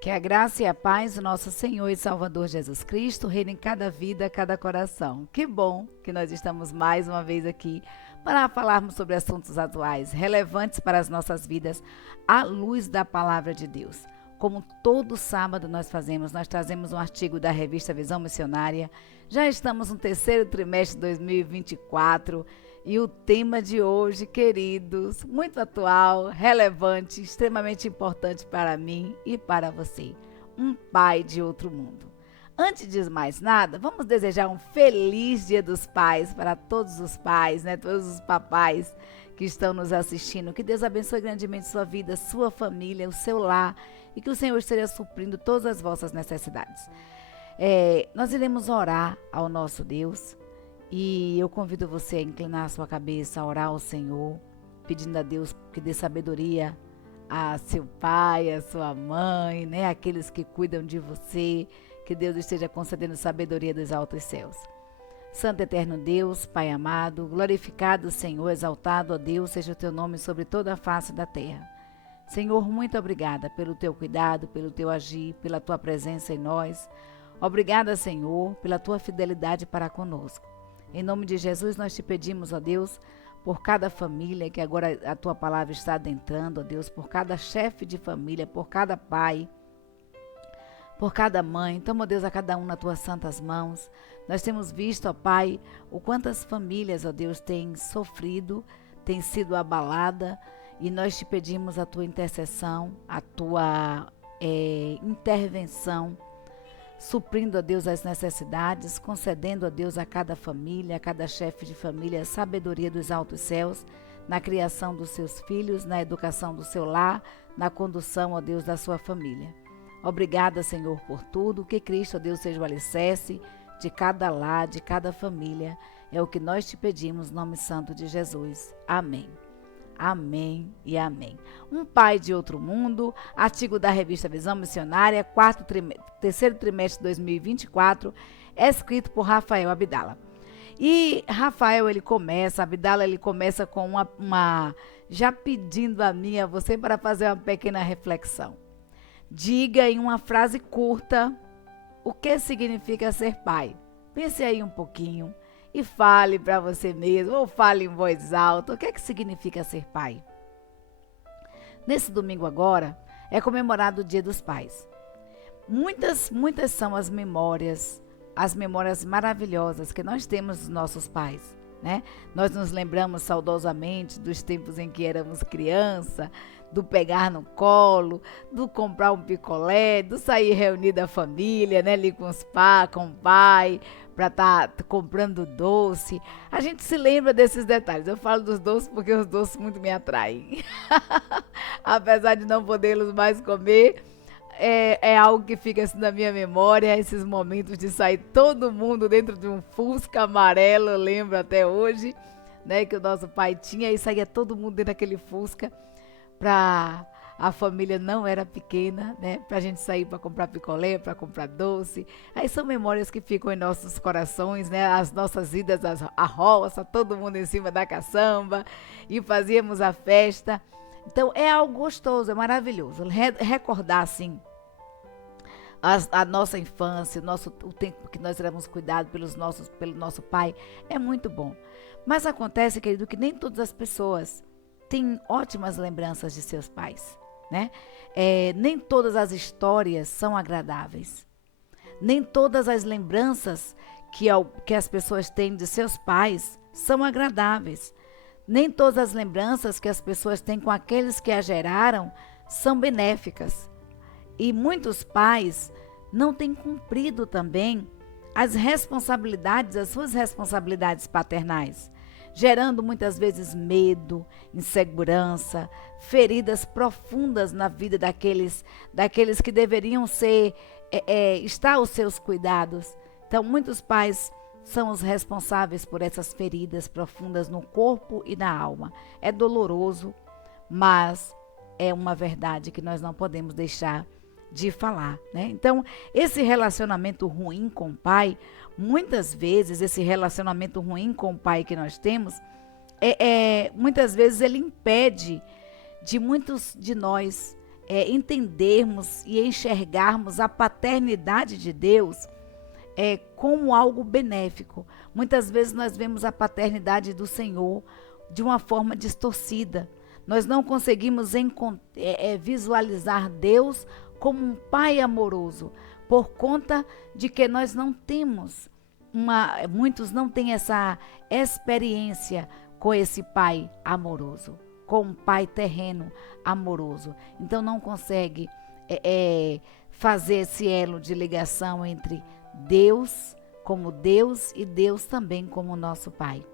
Que a graça e a paz do nosso Senhor e Salvador Jesus Cristo reine em cada vida, cada coração. Que bom que nós estamos mais uma vez aqui para falarmos sobre assuntos atuais, relevantes para as nossas vidas, à luz da Palavra de Deus. Como todo sábado nós fazemos, nós trazemos um artigo da revista Visão Missionária. Já estamos no terceiro trimestre de 2024 e o tema de hoje, queridos, muito atual, relevante, extremamente importante para mim e para você. Um pai de outro mundo. Antes de mais nada, vamos desejar um feliz Dia dos Pais para todos os pais, né? Todos os papais que estão nos assistindo. Que Deus abençoe grandemente sua vida, sua família, o seu lar e que o Senhor esteja suprindo todas as vossas necessidades. Nós iremos orar ao nosso Deus e eu convido você a inclinar a sua cabeça, a orar ao Senhor, pedindo a Deus que dê sabedoria a seu pai, a sua mãe, né? Aqueles que cuidam de você, que Deus esteja concedendo sabedoria dos altos céus. Santo eterno Deus, Pai amado, glorificado Senhor, exaltado, ó Deus, seja o teu nome sobre toda a face da terra. Senhor, muito obrigada pelo teu cuidado, pelo teu agir, pela tua presença em nós. Obrigada, Senhor, pela tua fidelidade para conosco. Em nome de Jesus, nós te pedimos, ó Deus, por cada família que agora a tua palavra está adentrando, ó Deus, por cada chefe de família, por cada pai, por cada mãe. Toma, ó Deus, a cada um nas tuas santas mãos. Nós temos visto, ó Pai, o quantas famílias, ó Deus, têm sofrido, têm sido abalada, e nós te pedimos a tua intercessão, a tua intervenção, suprindo, ó Deus, as necessidades, concedendo, ó Deus, a cada família, a cada chefe de família, sabedoria dos altos céus, na criação dos seus filhos, na educação do seu lar, na condução, ó Deus, da sua família. Obrigada, Senhor, por tudo. Que Cristo, ó Deus, seja o alicerce de cada lar, de cada família. É o que nós te pedimos, no nome santo de Jesus. Amém. Amém e amém. Um pai de outro mundo, artigo da revista Visão Missionária, terceiro trimestre de 2024, é escrito por Rafael Abdala. E Rafael, Abdala, ele começa com já pedindo a mim, a você, para fazer uma pequena reflexão. Diga em uma frase curta o que significa ser pai. Pense aí um pouquinho e fale para você mesmo, ou fale em voz alta, o que significa ser pai. Nesse domingo agora, é comemorado o Dia dos Pais. Muitas são as memórias maravilhosas que nós temos dos nossos pais, né? Nós nos lembramos saudosamente dos tempos em que éramos criança, do pegar no colo, do comprar um picolé, do sair reunida a família, né, ali com o pai, para estar comprando doce. A gente se lembra desses detalhes. Eu falo dos doces porque os doces muito me atraem. Apesar de não podê-los mais comer, é algo que fica assim na minha memória, esses momentos de sair todo mundo dentro de um Fusca amarelo, eu lembro até hoje, né, que o nosso pai tinha, e saía todo mundo dentro daquele Fusca. A família não era pequena, né? Pra gente sair para comprar picolé, para comprar doce. Aí são memórias que ficam em nossos corações, né? As nossas idas à roça, todo mundo em cima da caçamba, e fazíamos a festa. Então é algo gostoso, é maravilhoso. Recordar assim a nossa infância, o tempo que nós éramos cuidados pelo nosso pai, é muito bom. Mas acontece, querido, que nem todas as pessoas têm ótimas lembranças de seus pais, né? Nem todas as histórias são agradáveis. Nem todas as lembranças que as pessoas têm de seus pais são agradáveis. Nem todas as lembranças que as pessoas têm com aqueles que a geraram são benéficas. E muitos pais não têm cumprido também as suas responsabilidades paternais, gerando muitas vezes medo, insegurança, feridas profundas na vida daqueles que deveriam estar aos seus cuidados. Então, muitos pais são os responsáveis por essas feridas profundas no corpo e na alma. É doloroso, mas é uma verdade que nós não podemos deixar de falar, né? Então, esse relacionamento ruim com o pai, muitas vezes esse relacionamento ruim com o pai que nós temos, muitas vezes ele impede de muitos de nós entendermos e enxergarmos a paternidade de Deus como algo benéfico. Muitas vezes nós vemos a paternidade do Senhor de uma forma distorcida. Nós não conseguimos visualizar Deus como um pai amoroso, por conta de que nós não temos, muitos não têm essa experiência com esse pai amoroso, com um pai terreno amoroso. Então não consegue fazer esse elo de ligação entre Deus como Deus e Deus também como nosso pai.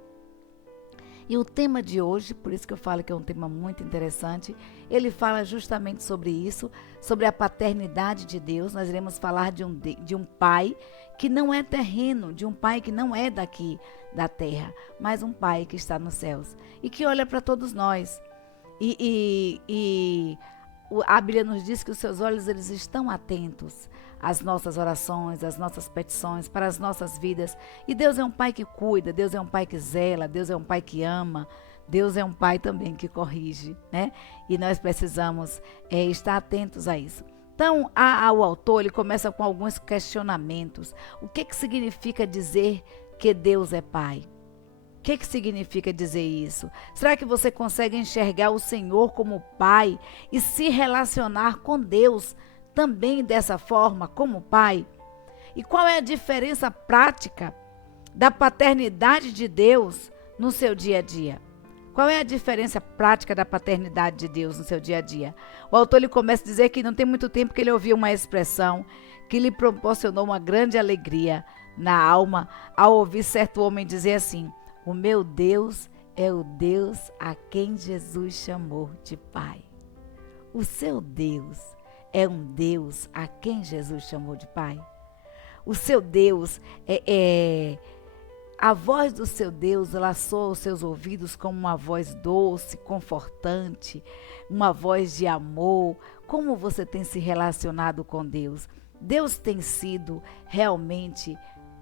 E o tema de hoje, por isso que eu falo que é um tema muito interessante, ele fala justamente sobre isso, sobre a paternidade de Deus. Nós iremos falar de um pai que não é terreno, de um pai que não é daqui da terra, mas um pai que está nos céus e que olha para todos nós. A Bíblia nos diz que os seus olhos eles estão atentos às nossas orações, às nossas petições, para as nossas vidas. E Deus é um pai que cuida, Deus é um pai que zela, Deus é um pai que ama, Deus é um pai também que corrige, né? E nós precisamos estar atentos a isso. Então, o autor ele começa com alguns questionamentos. O que significa dizer que Deus é pai? O que significa dizer isso? Será que você consegue enxergar o Senhor como pai e se relacionar com Deus também dessa forma, como pai? E qual é a diferença prática da paternidade de Deus no seu dia a dia? Qual é a diferença prática da paternidade de Deus no seu dia a dia? O autor ele começa a dizer que não tem muito tempo que ele ouviu uma expressão que lhe proporcionou uma grande alegria na alma ao ouvir certo homem dizer assim: o meu Deus é o Deus a quem Jesus chamou de Pai. O seu Deus é um Deus a quem Jesus chamou de Pai. O seu Deus a voz do seu Deus, ela soa aos seus ouvidos como uma voz doce, confortante, uma voz de amor. Como você tem se relacionado com Deus? Deus tem sido realmente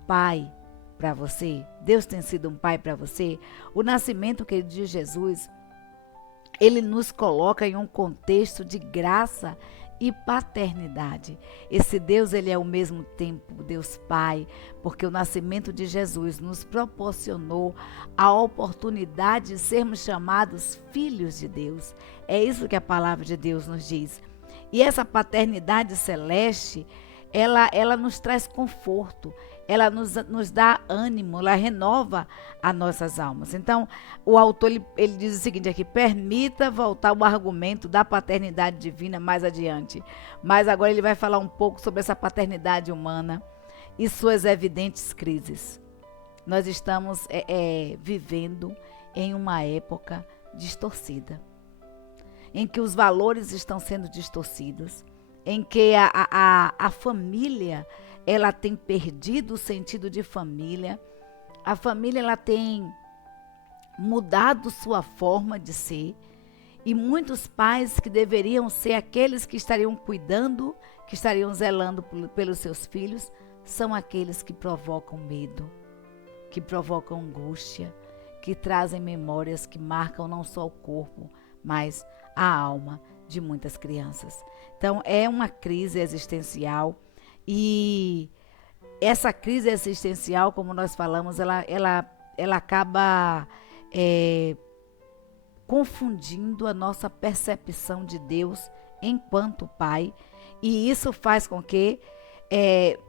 pai para você? Deus tem sido um pai para você? O nascimento, querido, de Jesus, ele nos coloca em um contexto de graça e paternidade. Esse Deus, ele é ao mesmo tempo Deus Pai, porque o nascimento de Jesus nos proporcionou a oportunidade de sermos chamados filhos de Deus. É isso que a palavra de Deus nos diz. E essa paternidade celeste, ela nos traz conforto, ela nos dá ânimo, ela renova as nossas almas. Então, o autor ele diz o seguinte aqui: permita voltar o argumento da paternidade divina mais adiante. Mas agora ele vai falar um pouco sobre essa paternidade humana e suas evidentes crises. Nós estamos vivendo em uma época distorcida, em que os valores estão sendo distorcidos, em que a família ela tem perdido o sentido de família. A família ela tem mudado sua forma de ser. E muitos pais que deveriam ser aqueles que estariam cuidando, que estariam zelando pelos seus filhos, são aqueles que provocam medo, que provocam angústia, que trazem memórias que marcam não só o corpo, mas a alma de muitas crianças. Então é uma crise existencial. E essa crise existencial, como nós falamos, ela acaba confundindo a nossa percepção de Deus enquanto Pai. E isso faz com que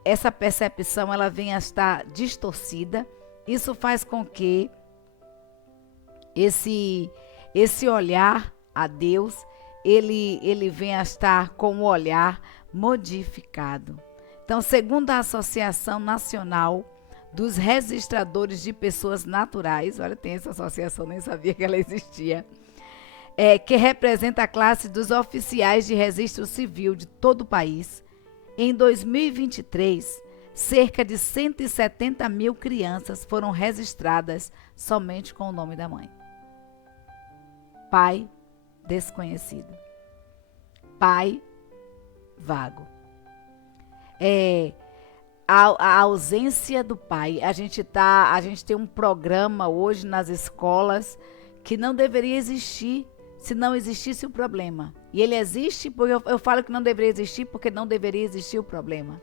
essa percepção ela venha a estar distorcida. Isso faz com que esse olhar a Deus, ele venha a estar com o olhar modificado. Então, segundo a Associação Nacional dos Registradores de Pessoas Naturais, olha, tem essa associação, nem sabia que ela existia, que representa a classe dos oficiais de registro civil de todo o país, em 2023, cerca de 170 mil crianças foram registradas somente com o nome da mãe. Pai desconhecido. Pai vago. A ausência do pai. A gente tem um programa hoje nas escolas que não deveria existir se não existisse o problema. E ele existe, porque eu falo que não deveria existir, porque não deveria existir o problema.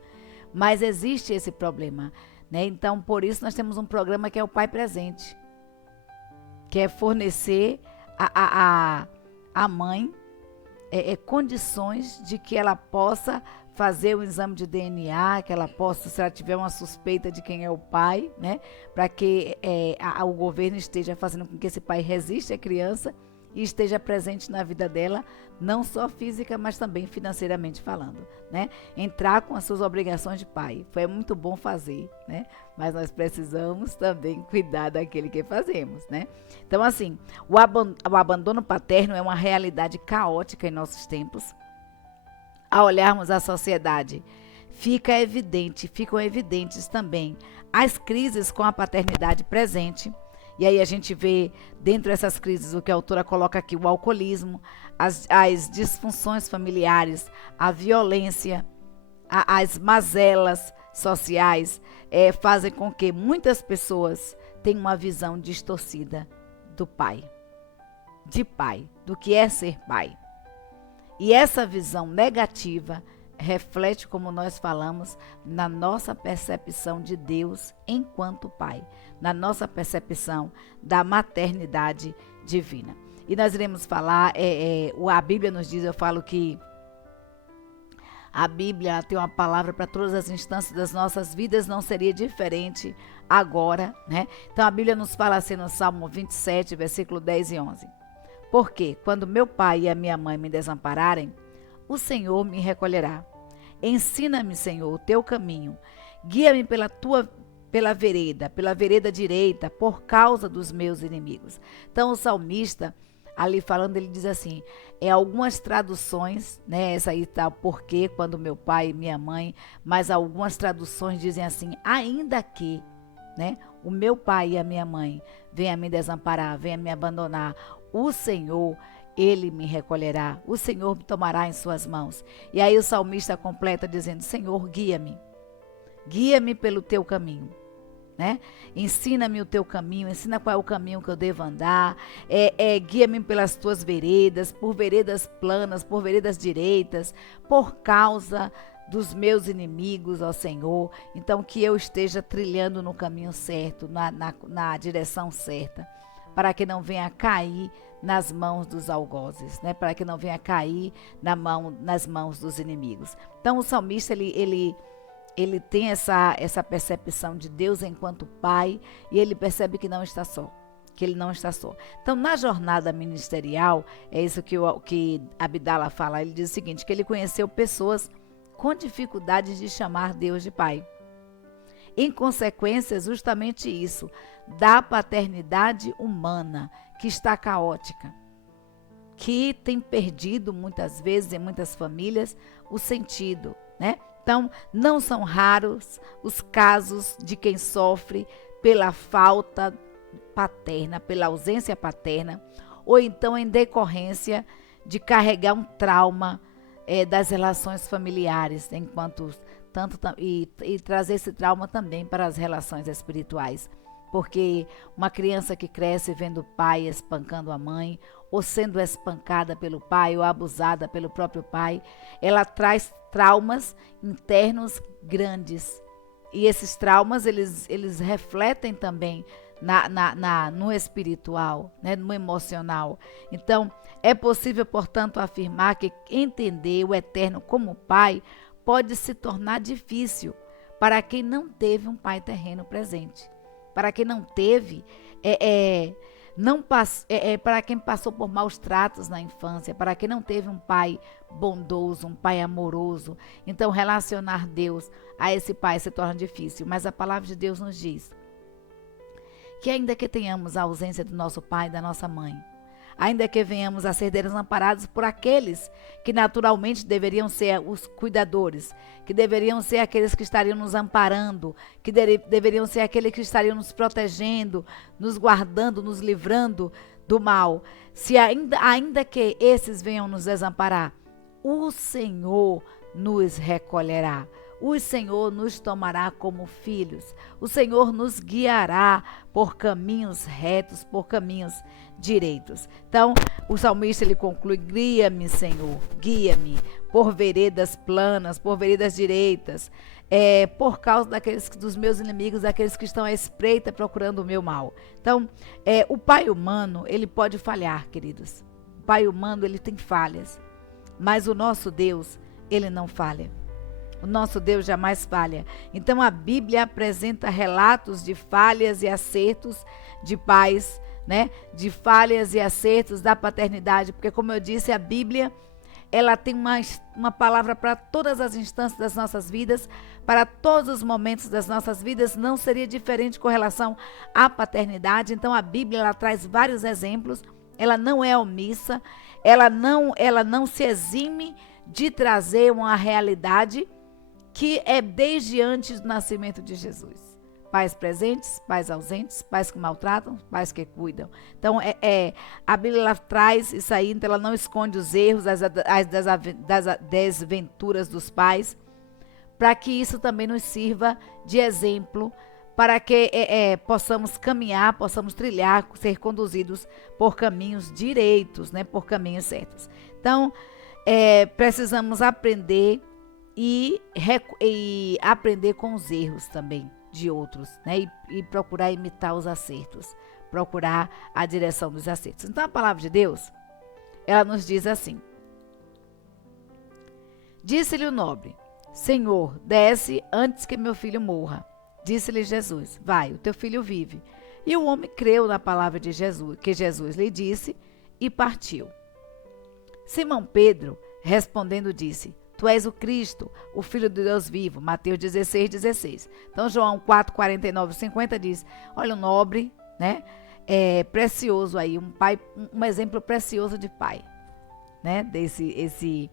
Mas existe esse problema, né? Então, por isso, nós temos um programa que é o Pai Presente, que é fornecer a mãe condições de que ela possa fazer o exame de DNA, que ela possa, se ela tiver uma suspeita de quem é o pai, né, para que o governo esteja fazendo com que esse pai resista à criança e esteja presente na vida dela, não só física, mas também financeiramente falando, né? Entrar com as suas obrigações de pai. Foi muito bom fazer, né? Mas nós precisamos também cuidar daquele que fazemos, né? Então, assim, o abandono paterno é uma realidade caótica em nossos tempos. Ao olharmos a sociedade, ficam evidentes também as crises com a paternidade presente. E aí a gente vê dentro dessas crises o que a autora coloca aqui, o alcoolismo, as disfunções familiares, a violência, as mazelas sociais fazem com que muitas pessoas tenham uma visão distorcida do pai, do que é ser pai. E essa visão negativa reflete, como nós falamos, na nossa percepção de Deus enquanto Pai, na nossa percepção da maternidade divina. E nós iremos falar, a Bíblia nos diz, eu falo que a Bíblia tem uma palavra para todas as instâncias das nossas vidas, não seria diferente agora, né? Então a Bíblia nos fala assim no Salmo 27, versículo 10 e 11. Porque quando meu pai e a minha mãe me desampararem, o Senhor me recolherá. Ensina-me, Senhor, o teu caminho. Guia-me pela vereda direita, por causa dos meus inimigos. Então o salmista, ali falando, ele diz assim, algumas traduções, né, essa aí tá, porque quando meu pai e minha mãe, mas algumas traduções dizem assim, ainda que, né, o meu pai e a minha mãe venham me desamparar, venham me abandonar, o Senhor, Ele me recolherá, o Senhor me tomará em suas mãos. E aí o salmista completa dizendo, Senhor, guia-me pelo teu caminho, né? Ensina-me o teu caminho, ensina qual é o caminho que eu devo andar, guia-me pelas tuas veredas, por veredas planas, por veredas direitas, por causa dos meus inimigos, ó Senhor. Então que eu esteja trilhando no caminho certo, na direção certa, para que não venha cair nas mãos dos algozes, né? Para que não venha cair nas mãos dos inimigos. Então o salmista, ele tem essa percepção de Deus enquanto pai, e ele percebe que não está só, que ele não está só. Então na jornada ministerial, é isso que Abdala fala, ele diz o seguinte, que ele conheceu pessoas com dificuldades de chamar Deus de pai. Em consequência, justamente isso, da paternidade humana, que está caótica, que tem perdido muitas vezes em muitas famílias o sentido, né? Então, não são raros os casos de quem sofre pela falta paterna, pela ausência paterna, ou então em decorrência de carregar um trauma das relações familiares, e trazer esse trauma também para as relações espirituais. Porque uma criança que cresce vendo o pai espancando a mãe, ou sendo espancada pelo pai, ou abusada pelo próprio pai, ela traz traumas internos grandes. E esses traumas, eles refletem também no espiritual, né, no emocional. Então, é possível, portanto, afirmar que entender o Eterno como Pai pode se tornar difícil para quem não teve um pai terreno presente. Para quem não teve, para quem passou por maus tratos na infância, para quem não teve um pai bondoso, um pai amoroso. Então, relacionar Deus a esse pai se torna difícil. Mas a palavra de Deus nos diz que ainda que tenhamos a ausência do nosso pai e da nossa mãe, ainda que venhamos a ser desamparados por aqueles que naturalmente deveriam ser os cuidadores, que deveriam ser aqueles que estariam nos amparando, que deveriam ser aqueles que estariam nos protegendo, nos guardando, nos livrando do mal. Se ainda que esses venham nos desamparar, o Senhor nos recolherá. O Senhor nos tomará como filhos. O Senhor nos guiará por caminhos retos, por caminhos direitos. Então, o salmista ele conclui: guia-me, Senhor, guia-me por veredas planas, por veredas direitas, por causa dos meus inimigos, daqueles que estão à espreita procurando o meu mal. Então, o pai humano, ele pode falhar, queridos. O pai humano, ele tem falhas, mas o nosso Deus, ele não falha. O nosso Deus jamais falha. Então, a Bíblia apresenta relatos de falhas e acertos de pais, né? De falhas e acertos da paternidade, porque, como eu disse, a Bíblia ela tem uma palavra para todas as instâncias das nossas vidas, para todos os momentos das nossas vidas. Não seria diferente com relação à paternidade. Então a Bíblia ela traz vários exemplos, ela não é omissa, ela não se exime de trazer uma realidade que é desde antes do nascimento de Jesus. Pais presentes, pais ausentes, pais que maltratam, pais que cuidam. Então, a Bíblia ela traz isso aí, então ela não esconde os erros, as desventuras dos pais, para que isso também nos sirva de exemplo, para que possamos caminhar, possamos trilhar, ser conduzidos por caminhos direitos, né, por caminhos certos. Então, precisamos aprender e aprender com os erros também de outros, né? E procurar imitar os acertos, procurar a direção dos acertos. Então a palavra de Deus, ela nos diz assim: disse-lhe o nobre: Senhor, desce antes que meu filho morra. Disse-lhe Jesus: vai, o teu filho vive. E o homem creu na palavra de Jesus, que Jesus lhe disse, e partiu. Simão Pedro, respondendo, disse: Tu és o Cristo, o Filho de Deus vivo. Mateus 16:16. Então, João 4, 49, 50 diz: olha, o nobre, né? Precioso aí, um pai, um exemplo precioso de pai, né? Esse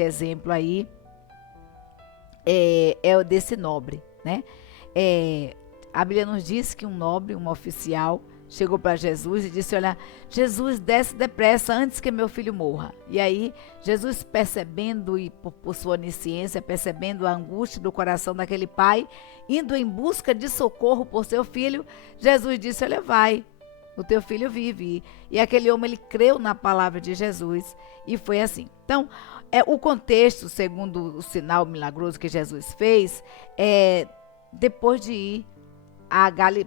exemplo aí é desse nobre, né? A Bíblia nos diz que um nobre, um oficial, chegou para Jesus e disse: olha, Jesus, desce depressa antes que meu filho morra. E aí, Jesus, percebendo, e por sua onisciência, percebendo a angústia do coração daquele pai, indo em busca de socorro por seu filho, Jesus disse: olha, vai, o teu filho vive. E aquele homem, ele creu na palavra de Jesus, e foi assim. Então, o contexto, segundo o sinal milagroso que Jesus fez, depois de ir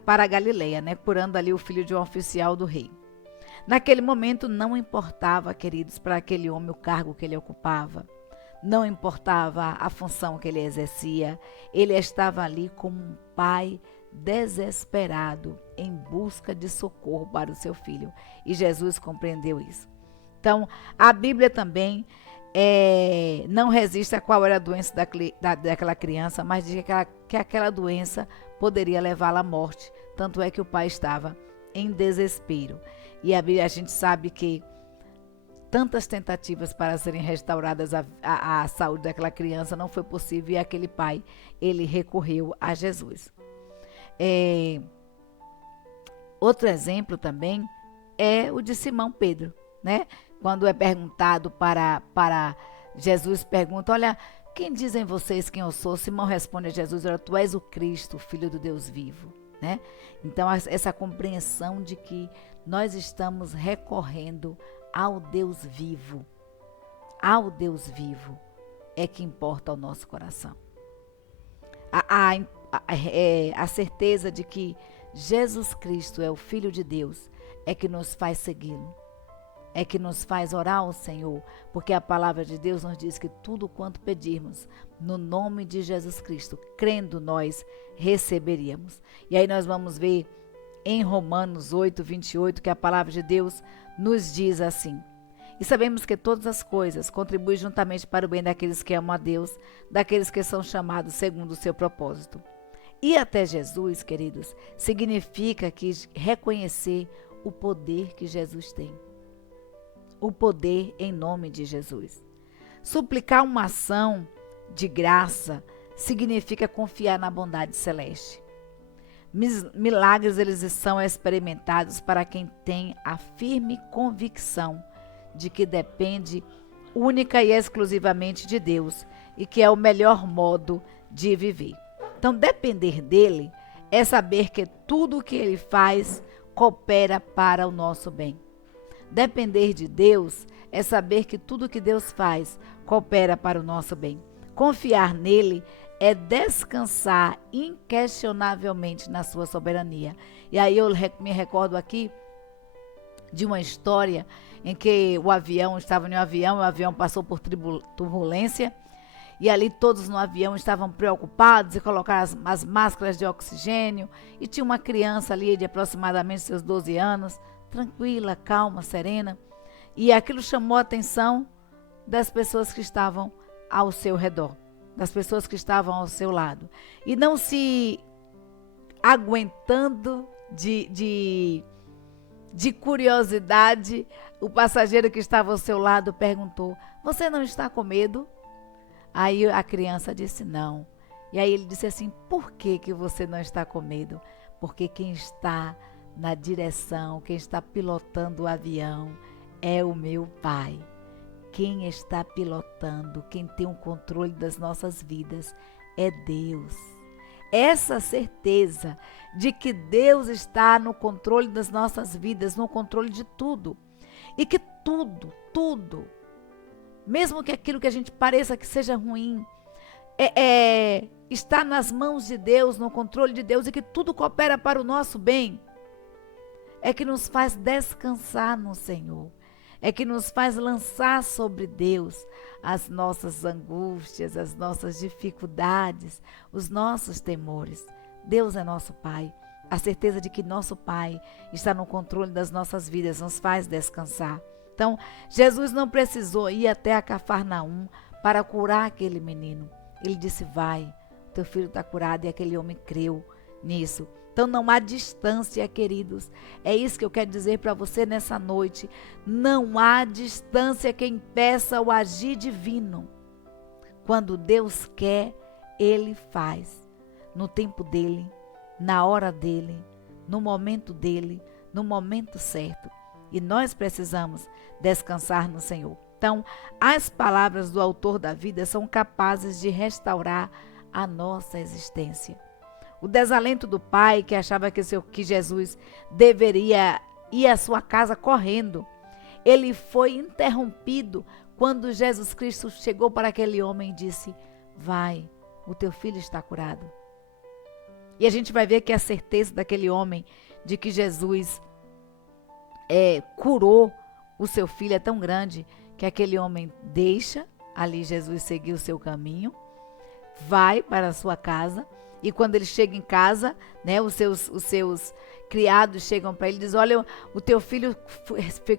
para a Galileia, né, curando ali o filho de um oficial do rei. Naquele momento não importava, queridos, para aquele homem o cargo que ele ocupava, não importava a função que ele exercia, ele estava ali como um pai desesperado em busca de socorro para o seu filho, e Jesus compreendeu isso. Então, a Bíblia também não resiste a qual era a doença daquela criança, mas diz que aquela doença poderia levá-la à morte. Tanto é que o pai estava em desespero. E a gente sabe que tantas tentativas para serem restauradas a saúde daquela criança não foi possível, e aquele pai, ele recorreu a Jesus. Outro exemplo também é o de Simão Pedro, né? Quando é perguntado para Jesus, pergunta: olha, quem dizem vocês quem eu sou? Simão responde a Jesus: olha, tu és o Cristo, o Filho do Deus vivo, né? Então, essa compreensão de que nós estamos recorrendo ao Deus vivo, é que importa ao nosso coração. A certeza de que Jesus Cristo é o Filho de Deus é que nos faz segui-lo, é que nos faz orar ao Senhor, porque a palavra de Deus nos diz que tudo quanto pedirmos no nome de Jesus Cristo, crendo nós, receberíamos. E aí nós vamos ver em Romanos 8, 28, que a palavra de Deus nos diz assim: e sabemos que todas as coisas contribuem juntamente para o bem daqueles que amam a Deus, daqueles que são chamados segundo o seu propósito. E até Jesus, queridos, significa que reconhecer o poder que Jesus tem. O poder em nome de Jesus. Suplicar uma ação de graça significa confiar na bondade celeste. Milagres, eles são experimentados para quem tem a firme convicção de que depende única e exclusivamente de Deus e que é o melhor modo de viver. Então, depender dele é saber que tudo o que ele faz coopera para o nosso bem. Depender de Deus é saber que tudo que Deus faz coopera para o nosso bem. Confiar nele é descansar inquestionavelmente na sua soberania. E aí eu me recordo aqui de uma história em que o avião estava em um avião, o avião passou por turbulência e ali todos no avião estavam preocupados em colocar as máscaras de oxigênio e tinha uma criança ali de aproximadamente seus 12 anos, tranquila, calma, serena, e aquilo chamou a atenção das pessoas que estavam ao seu redor, das pessoas que estavam ao seu lado. E não se aguentando de curiosidade, o passageiro que estava ao seu lado perguntou: "Você não está com medo?" Aí a criança disse não. E aí ele disse assim: "Por que você não está com medo?" Porque quem está na direção, quem está pilotando o avião é o meu Pai. Quem está pilotando, quem tem o controle das nossas vidas é Deus. Essa certeza de que Deus está no controle das nossas vidas, no controle de tudo. E que tudo, mesmo que aquilo que a gente pareça que seja ruim, está nas mãos de Deus, no controle de Deus, e que tudo coopera para o nosso bem, é que nos faz descansar no Senhor. É que nos faz lançar sobre Deus as nossas angústias, as nossas dificuldades, os nossos temores. Deus é nosso Pai. A certeza de que nosso Pai está no controle das nossas vidas nos faz descansar. Então, Jesus não precisou ir até a Cafarnaum para curar aquele menino. Ele disse: "Vai, teu filho está curado", e aquele homem creu nisso. Então não há distância, queridos. É isso que eu quero dizer para você nessa noite. Não há distância que impeça o agir divino. Quando Deus quer, Ele faz. No tempo dEle, na hora dEle, no momento dEle, no momento certo. E nós precisamos descansar no Senhor. Então, as palavras do autor da vida são capazes de restaurar a nossa existência. O desalento do pai, que achava que Jesus deveria ir à sua casa correndo, ele foi interrompido quando Jesus Cristo chegou para aquele homem e disse: "Vai, o teu filho está curado." E a gente vai ver que a certeza daquele homem de que Jesus curou o seu filho é tão grande que aquele homem deixa ali Jesus seguir o seu caminho, vai para a sua casa. E quando ele chega em casa, né, os seus criados chegam para ele e dizem: "Olha, o teu filho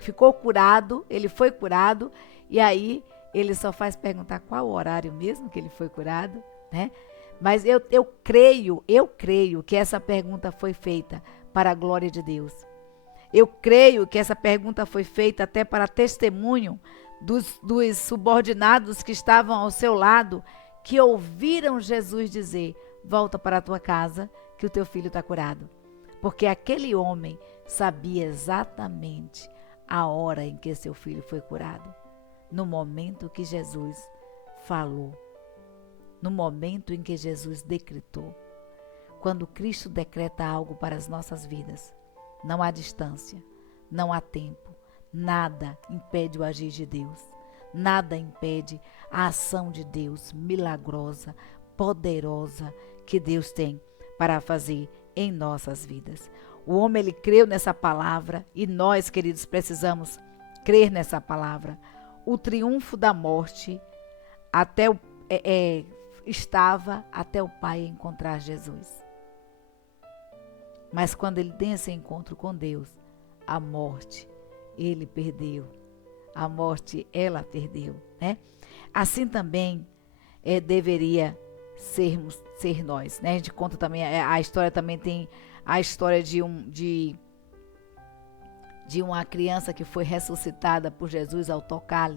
ficou curado, ele foi curado." E aí ele só faz perguntar qual o horário mesmo que ele foi curado, né? Mas eu creio que essa pergunta foi feita para a glória de Deus. Eu creio que essa pergunta foi feita até para testemunho dos subordinados que estavam ao seu lado, que ouviram Jesus dizer: "Volta para a tua casa, que o teu filho está curado." Porque aquele homem sabia exatamente a hora em que seu filho foi curado. No momento que Jesus falou. No momento em que Jesus decretou. Quando Cristo decreta algo para as nossas vidas, não há distância, não há tempo. Nada impede o agir de Deus. Nada impede a ação de Deus milagrosa, poderosa, que Deus tem para fazer em nossas vidas. O homem, ele creu nessa palavra e nós, queridos, precisamos crer nessa palavra. O triunfo da morte estava até o Pai encontrar Jesus. Mas quando ele tem esse encontro com Deus, a morte, ele perdeu. A morte, ela perdeu, né? Assim também deveria ser nós, né? A gente conta também, a história também tem a história de uma criança que foi ressuscitada por Jesus ao tocar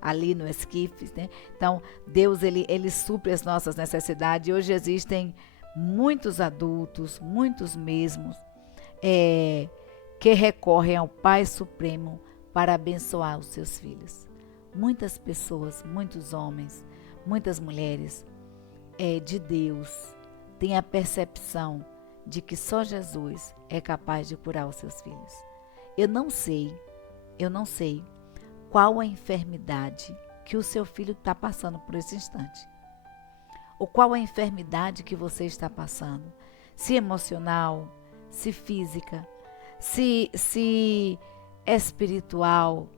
ali no esquife, né? Então, Deus, ele supre as nossas necessidades. E hoje existem muitos adultos, muitos mesmos, que recorrem ao Pai Supremo para abençoar os seus filhos. muitas pessoas, muitos homens, muitas mulheres de Deus têm a percepção de que só Jesus é capaz de curar os seus filhos. Eu não sei qual a enfermidade que o seu filho está passando por esse instante. Ou qual a enfermidade que você está passando. Se emocional, se física, se espiritual.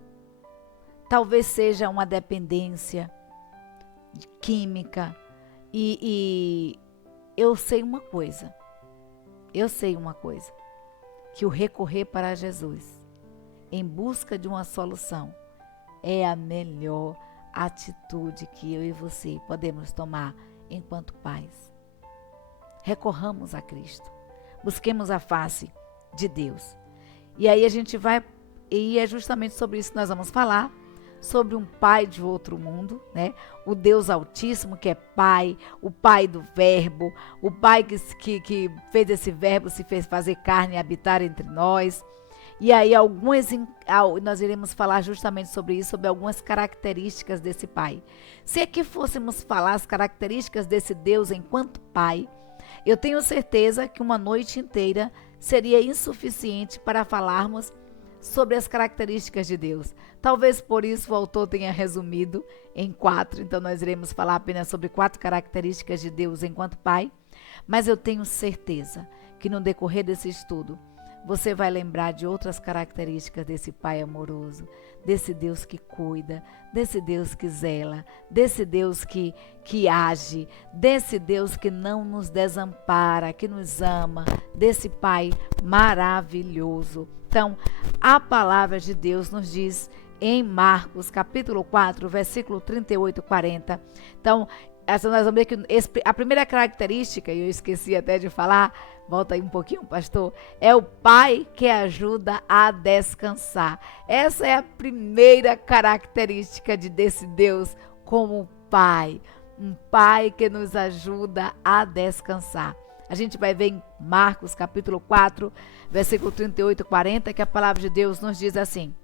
Talvez seja uma dependência química. E eu sei uma coisa. Que o recorrer para Jesus em busca de uma solução é a melhor atitude que eu e você podemos tomar enquanto pais. Recorramos a Cristo. Busquemos a face de Deus. E aí a gente vai, e é justamente sobre isso que nós vamos falar, sobre um pai de outro mundo, né? O Deus Altíssimo, que é pai, o pai do verbo, o pai que fez esse verbo se fez fazer carne e habitar entre nós. E aí nós iremos falar justamente sobre isso, sobre algumas características desse pai. Se aqui fôssemos falar as características desse Deus enquanto pai, eu tenho certeza que uma noite inteira seria insuficiente para falarmos sobre as características de Deus. Talvez por isso o autor tenha resumido em 4, então nós iremos falar apenas sobre 4 características de Deus enquanto pai, mas eu tenho certeza que no decorrer desse estudo, você vai lembrar de outras características desse Pai amoroso, desse Deus que cuida, desse Deus que zela, desse Deus que age, desse Deus que não nos desampara, que nos ama, desse Pai maravilhoso. Então, a palavra de Deus nos diz em Marcos, capítulo 4, versículo 38 e 40. Então, nós vamos ver que a primeira característica, e eu esqueci até de falar, volta aí um pouquinho, pastor, é o pai que ajuda a descansar. Essa é a primeira característica desse Deus como pai. Um pai que nos ajuda a descansar. A gente vai ver em Marcos capítulo 4, versículo 38 e 40, que a palavra de Deus nos diz assim: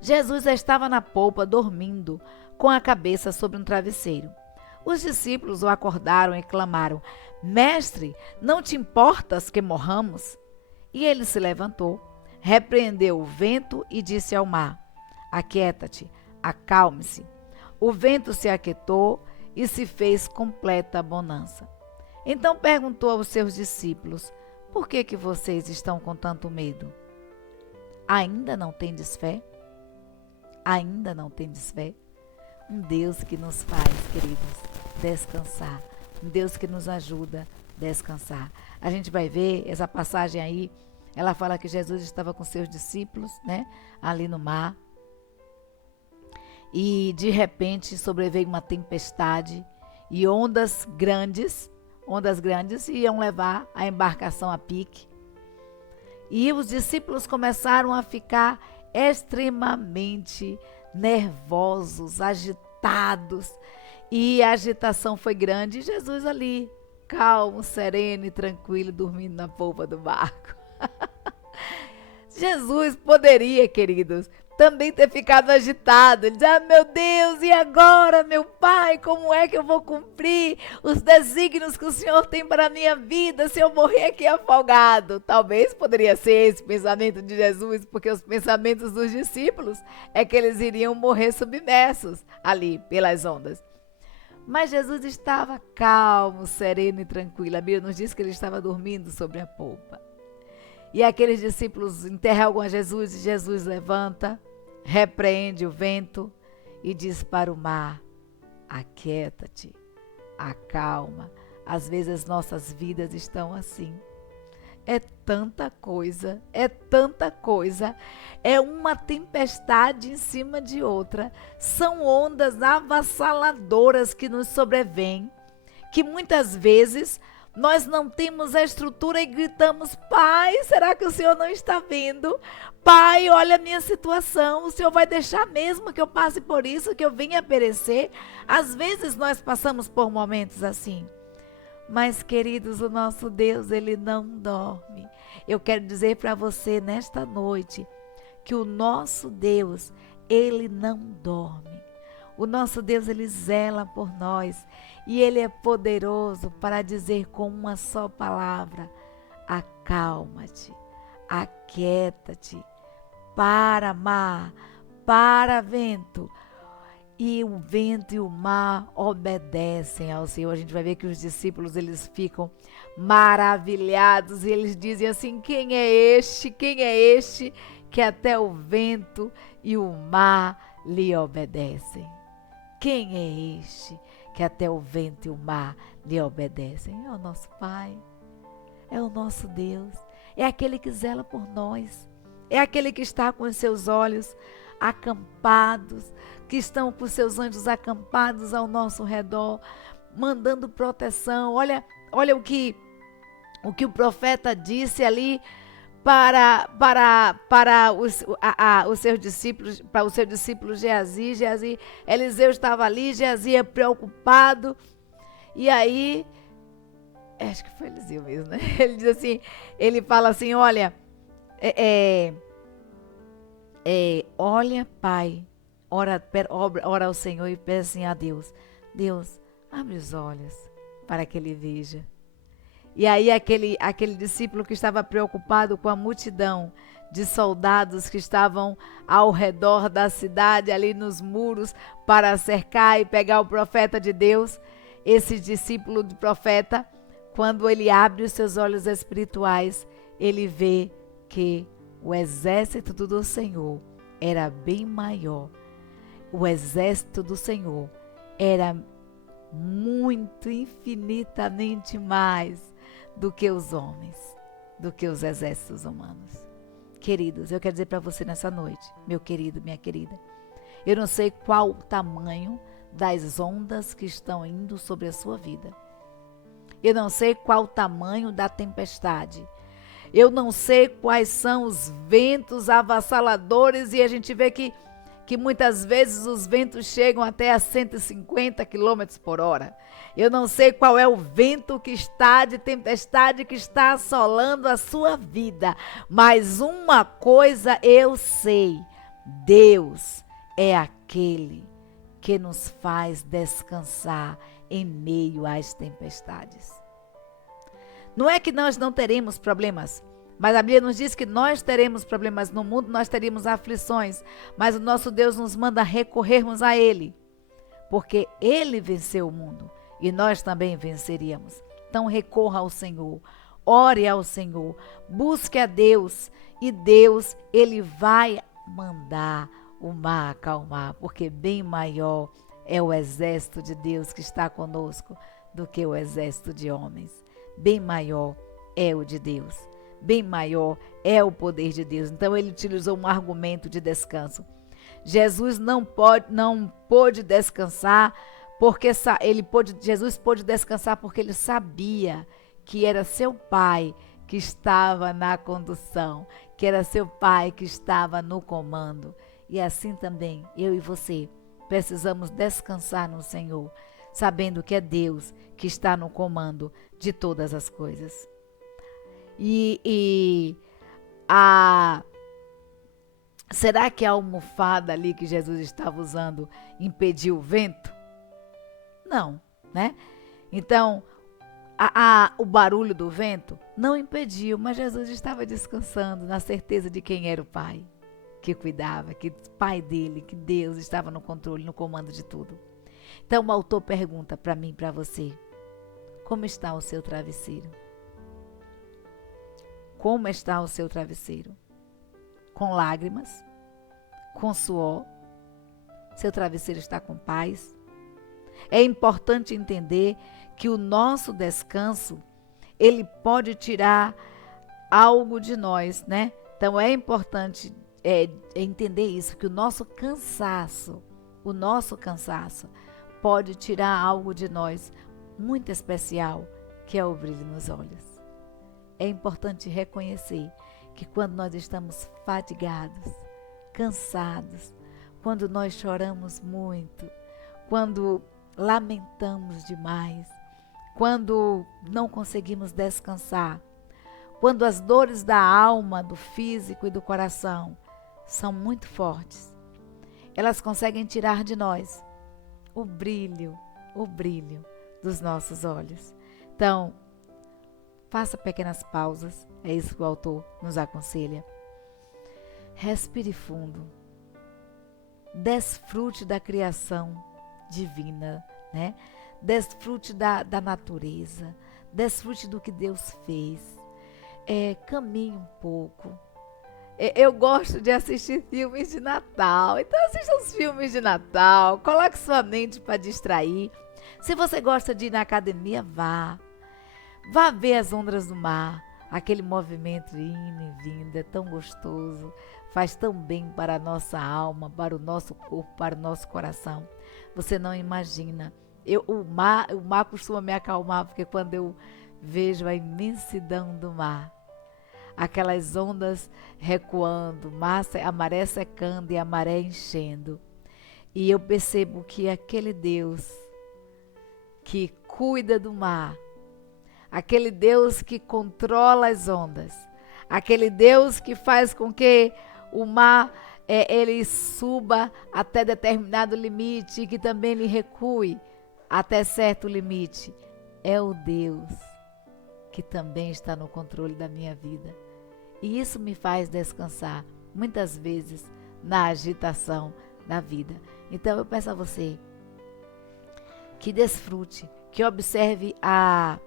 Jesus estava na polpa dormindo, com a cabeça sobre um travesseiro. Os discípulos o acordaram e clamaram: Mestre, não te importas que morramos? E ele se levantou, repreendeu o vento e disse ao mar: Aquieta-te, acalme-se. O vento se aquietou e se fez completa bonança. Então perguntou aos seus discípulos: Por que vocês estão com tanto medo? Ainda não tendes fé? Ainda não tendes fé? Um Deus que nos faz, queridos, descansar. Um Deus que nos ajuda a descansar. A gente vai ver essa passagem aí. Ela fala que Jesus estava com seus discípulos, né? Ali no mar. E de repente sobreveio uma tempestade e ondas grandes iam levar a embarcação a pique. E os discípulos começaram a ficar extremamente nervosos, agitados, e a agitação foi grande, e Jesus ali, calmo, sereno e tranquilo, dormindo na polpa do barco. Jesus poderia, queridos, também ter ficado agitado. Ele diz: meu Deus, e agora, meu Pai, como é que eu vou cumprir os desígnios que o Senhor tem para a minha vida se eu morrer aqui afogado? Talvez poderia ser esse pensamento de Jesus, porque os pensamentos dos discípulos é que eles iriam morrer submersos ali pelas ondas. Mas Jesus estava calmo, sereno e tranquilo. A Bíblia nos diz que ele estava dormindo sobre a polpa. E aqueles discípulos interrogam a Jesus e Jesus levanta, repreende o vento e diz para o mar: aquieta-te, acalma. Às vezes nossas vidas estão assim. É tanta coisa, é uma tempestade em cima de outra. São ondas avassaladoras que nos sobrevêm, que muitas vezes nós não temos a estrutura e gritamos: Pai, será que o Senhor não está vendo? Pai, olha a minha situação, o Senhor vai deixar mesmo que eu passe por isso, que eu venha a perecer? Às vezes nós passamos por momentos assim. Mas, queridos, o nosso Deus, Ele não dorme. Eu quero dizer para você nesta noite que o nosso Deus Ele não dorme. O nosso Deus, Ele zela por nós. E Ele é poderoso para dizer com uma só palavra: acalma-te, aquieta-te, para mar, para vento. E o vento e o mar obedecem ao Senhor. A gente vai ver que os discípulos, eles ficam maravilhados e eles dizem assim: quem é este? Quem é este que até o vento e o mar lhe obedecem? Quem é este que até o vento e o mar lhe obedecem? É o nosso Pai, é o nosso Deus, é aquele que zela por nós, é aquele que está com os seus olhos acampados, que estão com seus anjos acampados ao nosso redor, mandando proteção. Olha o que o profeta disse ali para os seus discípulos, para o seu discípulo Geazi. Eliseu estava ali, Geazi é preocupado, e aí, acho que foi Eliseu mesmo, né? Ele diz assim, ele fala assim: olha, olha, Pai, ora ao Senhor e peça assim a Deus: Deus, abre os olhos para que ele veja. E aí aquele discípulo que estava preocupado com a multidão de soldados que estavam ao redor da cidade, ali nos muros, para cercar e pegar o profeta de Deus, esse discípulo do profeta, quando ele abre os seus olhos espirituais, ele vê que o exército do Senhor era bem maior. O exército do Senhor era muito, infinitamente mais do que os homens, do que os exércitos humanos. Queridos, eu quero dizer para você nessa noite, meu querido, minha querida, eu não sei qual o tamanho das ondas que estão indo sobre a sua vida. Eu não sei qual o tamanho da tempestade. Eu não sei quais são os ventos avassaladores, e a gente vê que muitas vezes os ventos chegam até a 150 km por hora. Eu não sei qual é o vento que está de tempestade que está assolando a sua vida, mas uma coisa eu sei: Deus é aquele que nos faz descansar em meio às tempestades. Não é que nós não teremos problemas, mas a Bíblia nos diz que nós teremos problemas no mundo, nós teremos aflições, mas o nosso Deus nos manda recorrermos a Ele, porque Ele venceu o mundo e nós também venceríamos. Então recorra ao Senhor, ore ao Senhor, busque a Deus, e Deus, Ele vai mandar o mar acalmar, porque bem maior é o exército de Deus que está conosco do que o exército de homens. Bem maior é o de Deus. Bem maior é o poder de Deus. Então ele utilizou um argumento de descanso. Jesus não pôde descansar porque Jesus pôde descansar porque ele sabia que era seu Pai que estava na condução, que era seu Pai que estava no comando. E assim também eu e você precisamos descansar no Senhor, sabendo que é Deus que está no comando de todas as coisas. Será que a almofada ali que Jesus estava usando impediu o vento? Não, né? Então, o barulho do vento não impediu, mas Jesus estava descansando na certeza de quem era o Pai, que cuidava, que o Pai dele, que Deus estava no controle, no comando de tudo. Então o autor pergunta para mim e para você: como está o seu travesseiro? Como está o seu travesseiro? Com lágrimas? Com suor? Seu travesseiro está com paz? É importante entender que o nosso descanso, ele pode tirar algo de nós, né? Então é importante entender isso, que o nosso cansaço pode tirar algo de nós muito especial, que é o brilho nos olhos. É importante reconhecer que quando nós estamos fatigados, cansados, quando nós choramos muito, quando lamentamos demais, quando não conseguimos descansar, quando as dores da alma, do físico e do coração são muito fortes, elas conseguem tirar de nós o brilho dos nossos olhos. Então, faça pequenas pausas, é isso que o autor nos aconselha. Respire fundo, desfrute da criação divina, né? Desfrute da natureza, desfrute do que Deus fez, caminhe um pouco. Eu gosto de assistir filmes de Natal, então assista os filmes de Natal, coloque sua mente para distrair. Se você gosta de ir na academia, vá ver as ondas do mar, aquele movimento indo e vindo, é tão gostoso, faz tão bem para a nossa alma, para o nosso corpo, para o nosso coração. Você não imagina. O mar costuma me acalmar, porque quando eu vejo a imensidão do mar, aquelas ondas recuando, a maré secando e a maré enchendo, e eu percebo que aquele Deus que cuida do mar, aquele Deus que controla as ondas, aquele Deus que faz com que o mar ele suba até determinado limite e que também ele recue até certo limite, é o Deus que também está no controle da minha vida. E isso me faz descansar, muitas vezes, na agitação da vida. Então eu peço a você que desfrute, que observe as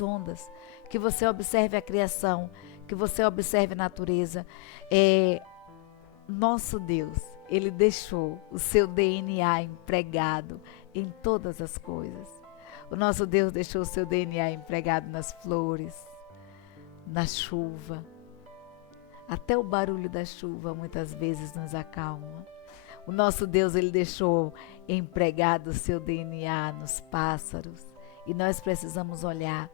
ondas, que você observe a criação, que você observe a natureza. Nosso Deus, Ele deixou o seu DNA empregado em todas as coisas. O nosso Deus deixou o seu DNA empregado nas flores, na chuva. Até o barulho da chuva muitas vezes nos acalma. O nosso Deus, Ele deixou empregado o seu DNA nos pássaros. E nós precisamos olhar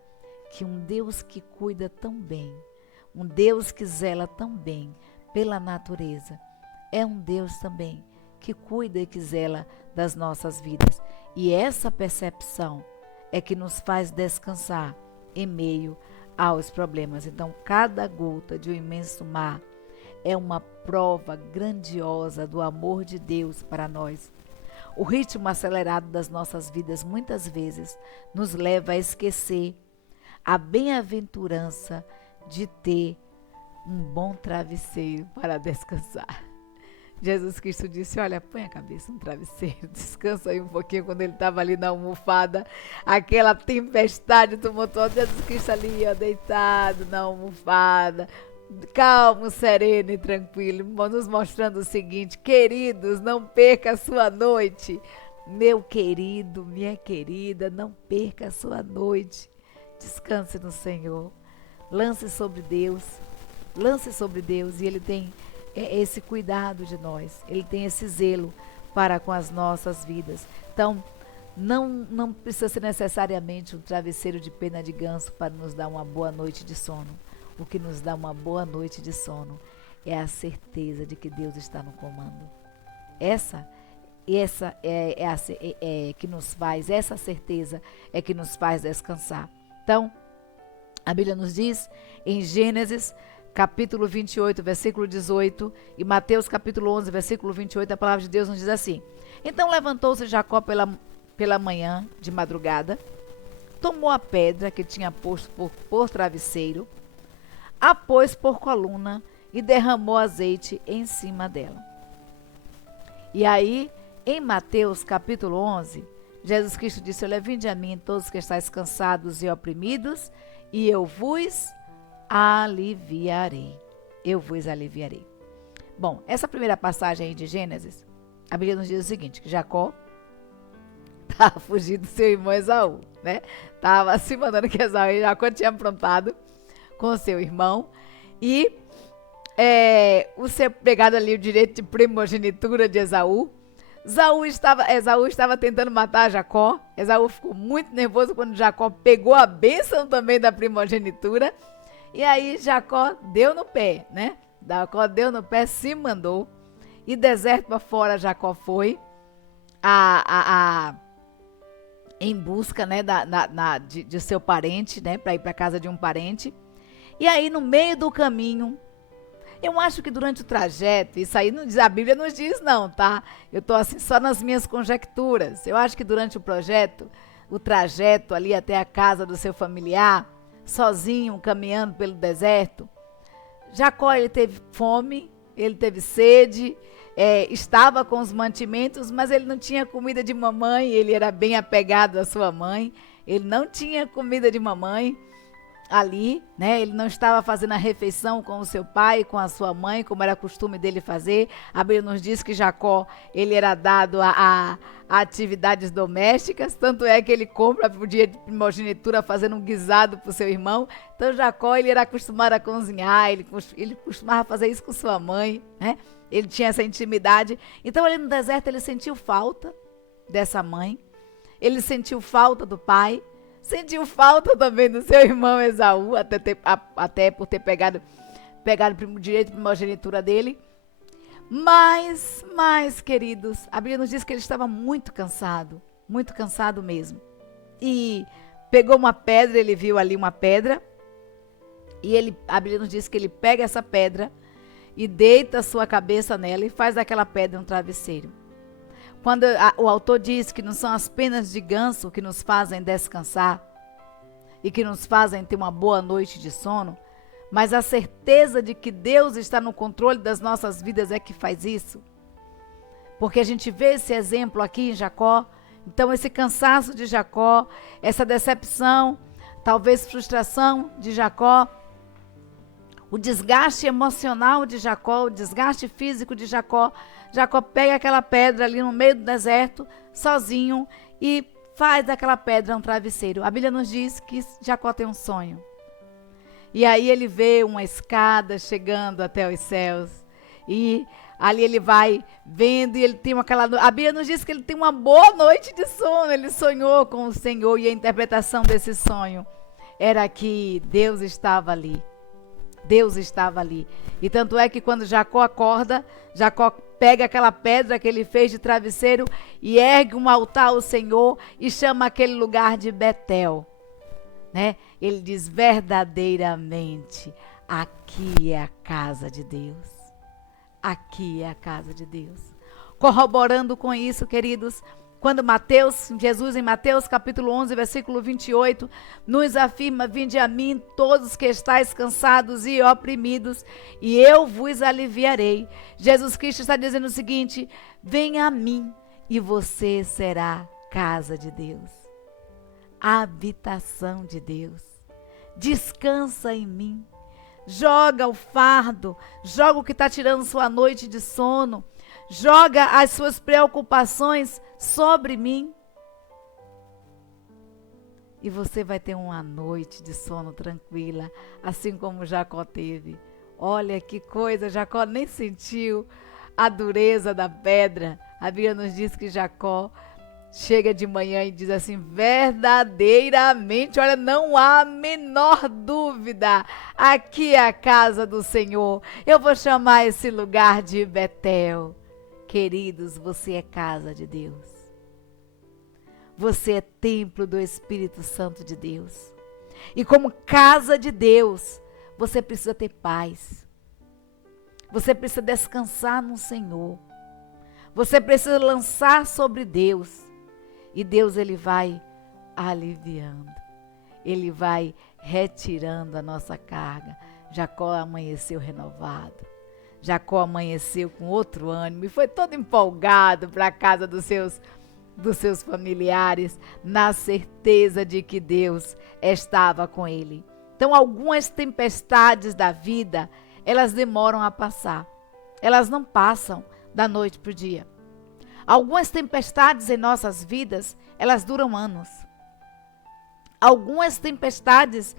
que um Deus que cuida tão bem, um Deus que zela tão bem pela natureza, é um Deus também que cuida e que zela das nossas vidas. E essa percepção é que nos faz descansar em meio aos problemas. Então, cada gota de um imenso mar é uma prova grandiosa do amor de Deus para nós. O ritmo acelerado das nossas vidas muitas vezes nos leva a esquecer a bem-aventurança de ter um bom travesseiro para descansar. Jesus Cristo disse, olha, põe a cabeça no travesseiro, descansa aí um pouquinho. Quando ele estava ali na almofada, aquela tempestade tumultuosa, Jesus Cristo ali, ó, deitado na almofada, calmo, sereno e tranquilo, nos mostrando o seguinte: queridos, não perca a sua noite. Meu querido, minha querida, não perca a sua noite. Descanse no Senhor, lance sobre Deus e Ele tem esse cuidado de nós, Ele tem esse zelo para com as nossas vidas. Então, não precisa ser necessariamente um travesseiro de pena de ganso para nos dar uma boa noite de sono. O que nos dá uma boa noite de sono é a certeza de que Deus está no comando. Essa certeza é que nos faz descansar. Então, a Bíblia nos diz em Gênesis capítulo 28, versículo 18, e Mateus capítulo 11, versículo 28, a palavra de Deus nos diz assim: então levantou-se Jacó pela manhã, de madrugada, tomou a pedra que tinha posto por travesseiro, a pôs por coluna e derramou azeite em cima dela. E aí, em Mateus capítulo 11, Jesus Cristo disse: olha, vinde a mim todos que estáis cansados e oprimidos, e eu vos aliviarei. Eu vos aliviarei. Bom, essa primeira passagem aí de Gênesis, a Bíblia nos diz o seguinte, que Jacó estava fugindo do seu irmão Esaú, né? Estava se mandando que Jacó tinha aprontado com o seu irmão e o ser pegado ali o direito de primogenitura de Esaú. Esaú estava tentando matar Jacó. Esaú ficou muito nervoso quando Jacó pegou a bênção também da primogenitura. E aí Jacó deu no pé, né? Jacó deu no pé, se mandou. E deserto para fora Jacó foi em busca, né, de seu parente, né? Para ir para casa de um parente. E aí no meio do caminho Eu acho que durante o trajeto, isso aí não diz, a Bíblia não diz não, tá? Eu estou assim só nas minhas conjecturas. Eu acho que durante o trajeto ali até a casa do seu familiar, sozinho, caminhando pelo deserto, Jacó, ele teve fome, ele teve sede, estava com os mantimentos, mas ele não tinha comida de mamãe, ele era bem apegado à sua mãe, ele não tinha comida de mamãe ali, né? Ele não estava fazendo a refeição com o seu pai, com a sua mãe, como era costume dele fazer. A Bíblia nos diz que Jacó, ele era dado a atividades domésticas, tanto é que ele compra o dia de primogenitura fazendo um guisado para o seu irmão. Então Jacó, ele era acostumado a cozinhar, ele costumava fazer isso com sua mãe, né? Ele tinha essa intimidade. Então ali no deserto ele sentiu falta dessa mãe, ele sentiu falta do pai, sentiu falta também do seu irmão Esaú, até por ter pegado o direito de primogenitura dele. Mas, queridos, a Bíblia nos diz que ele estava muito cansado mesmo. E pegou uma pedra, ele viu ali uma pedra, e a Bíblia nos diz que ele pega essa pedra e deita a sua cabeça nela e faz daquela pedra um travesseiro. Quando o autor diz que não são as penas de ganso que nos fazem descansar e que nos fazem ter uma boa noite de sono, mas a certeza de que Deus está no controle das nossas vidas é que faz isso. Porque a gente vê esse exemplo aqui em Jacó. Então esse cansaço de Jacó, essa decepção, talvez frustração de Jacó, o desgaste emocional de Jacó, o desgaste físico de Jacó. Jacó pega aquela pedra ali no meio do deserto, sozinho, e faz daquela pedra um travesseiro. A Bíblia nos diz que Jacó tem um sonho. E aí ele vê uma escada chegando até os céus. E ali ele vai vendo e ele tem a Bíblia nos diz que ele tem uma boa noite de sono. Ele sonhou com o Senhor e a interpretação desse sonho era que Deus estava ali. Deus estava ali. E tanto é que quando Jacó acorda, Jacó pega aquela pedra que ele fez de travesseiro e ergue um altar ao Senhor e chama aquele lugar de Betel. Né? Ele diz verdadeiramente, aqui é a casa de Deus. Aqui é a casa de Deus. Corroborando com isso, queridos, quando Jesus em Mateus capítulo 11, versículo 28, nos afirma, vinde a mim todos que estáis cansados e oprimidos, e eu vos aliviarei. Jesus Cristo está dizendo o seguinte, venha a mim e você será casa de Deus. Habitação de Deus. Descansa em mim. Joga o fardo, joga o que está tirando sua noite de sono, joga as suas preocupações sobre mim. E você vai ter uma noite de sono tranquila, assim como Jacó teve. Olha que coisa, Jacó nem sentiu a dureza da pedra. A Bíblia nos diz que Jacó chega de manhã e diz assim, verdadeiramente, olha, não há a menor dúvida, aqui é a casa do Senhor. Eu vou chamar esse lugar de Betel. Queridos, você é casa de Deus. Você é templo do Espírito Santo de Deus. E como casa de Deus, você precisa ter paz. Você precisa descansar no Senhor. Você precisa lançar sobre Deus. E Deus, ele vai aliviando. Ele vai retirando a nossa carga. Jacó amanheceu renovado. Jacó amanheceu com outro ânimo e foi todo empolgado para a casa dos seus familiares, na certeza de que Deus estava com ele. Então, algumas tempestades da vida, elas demoram a passar. Elas não passam da noite para o dia. Algumas tempestades em nossas vidas, elas duram anos. Algumas tempestades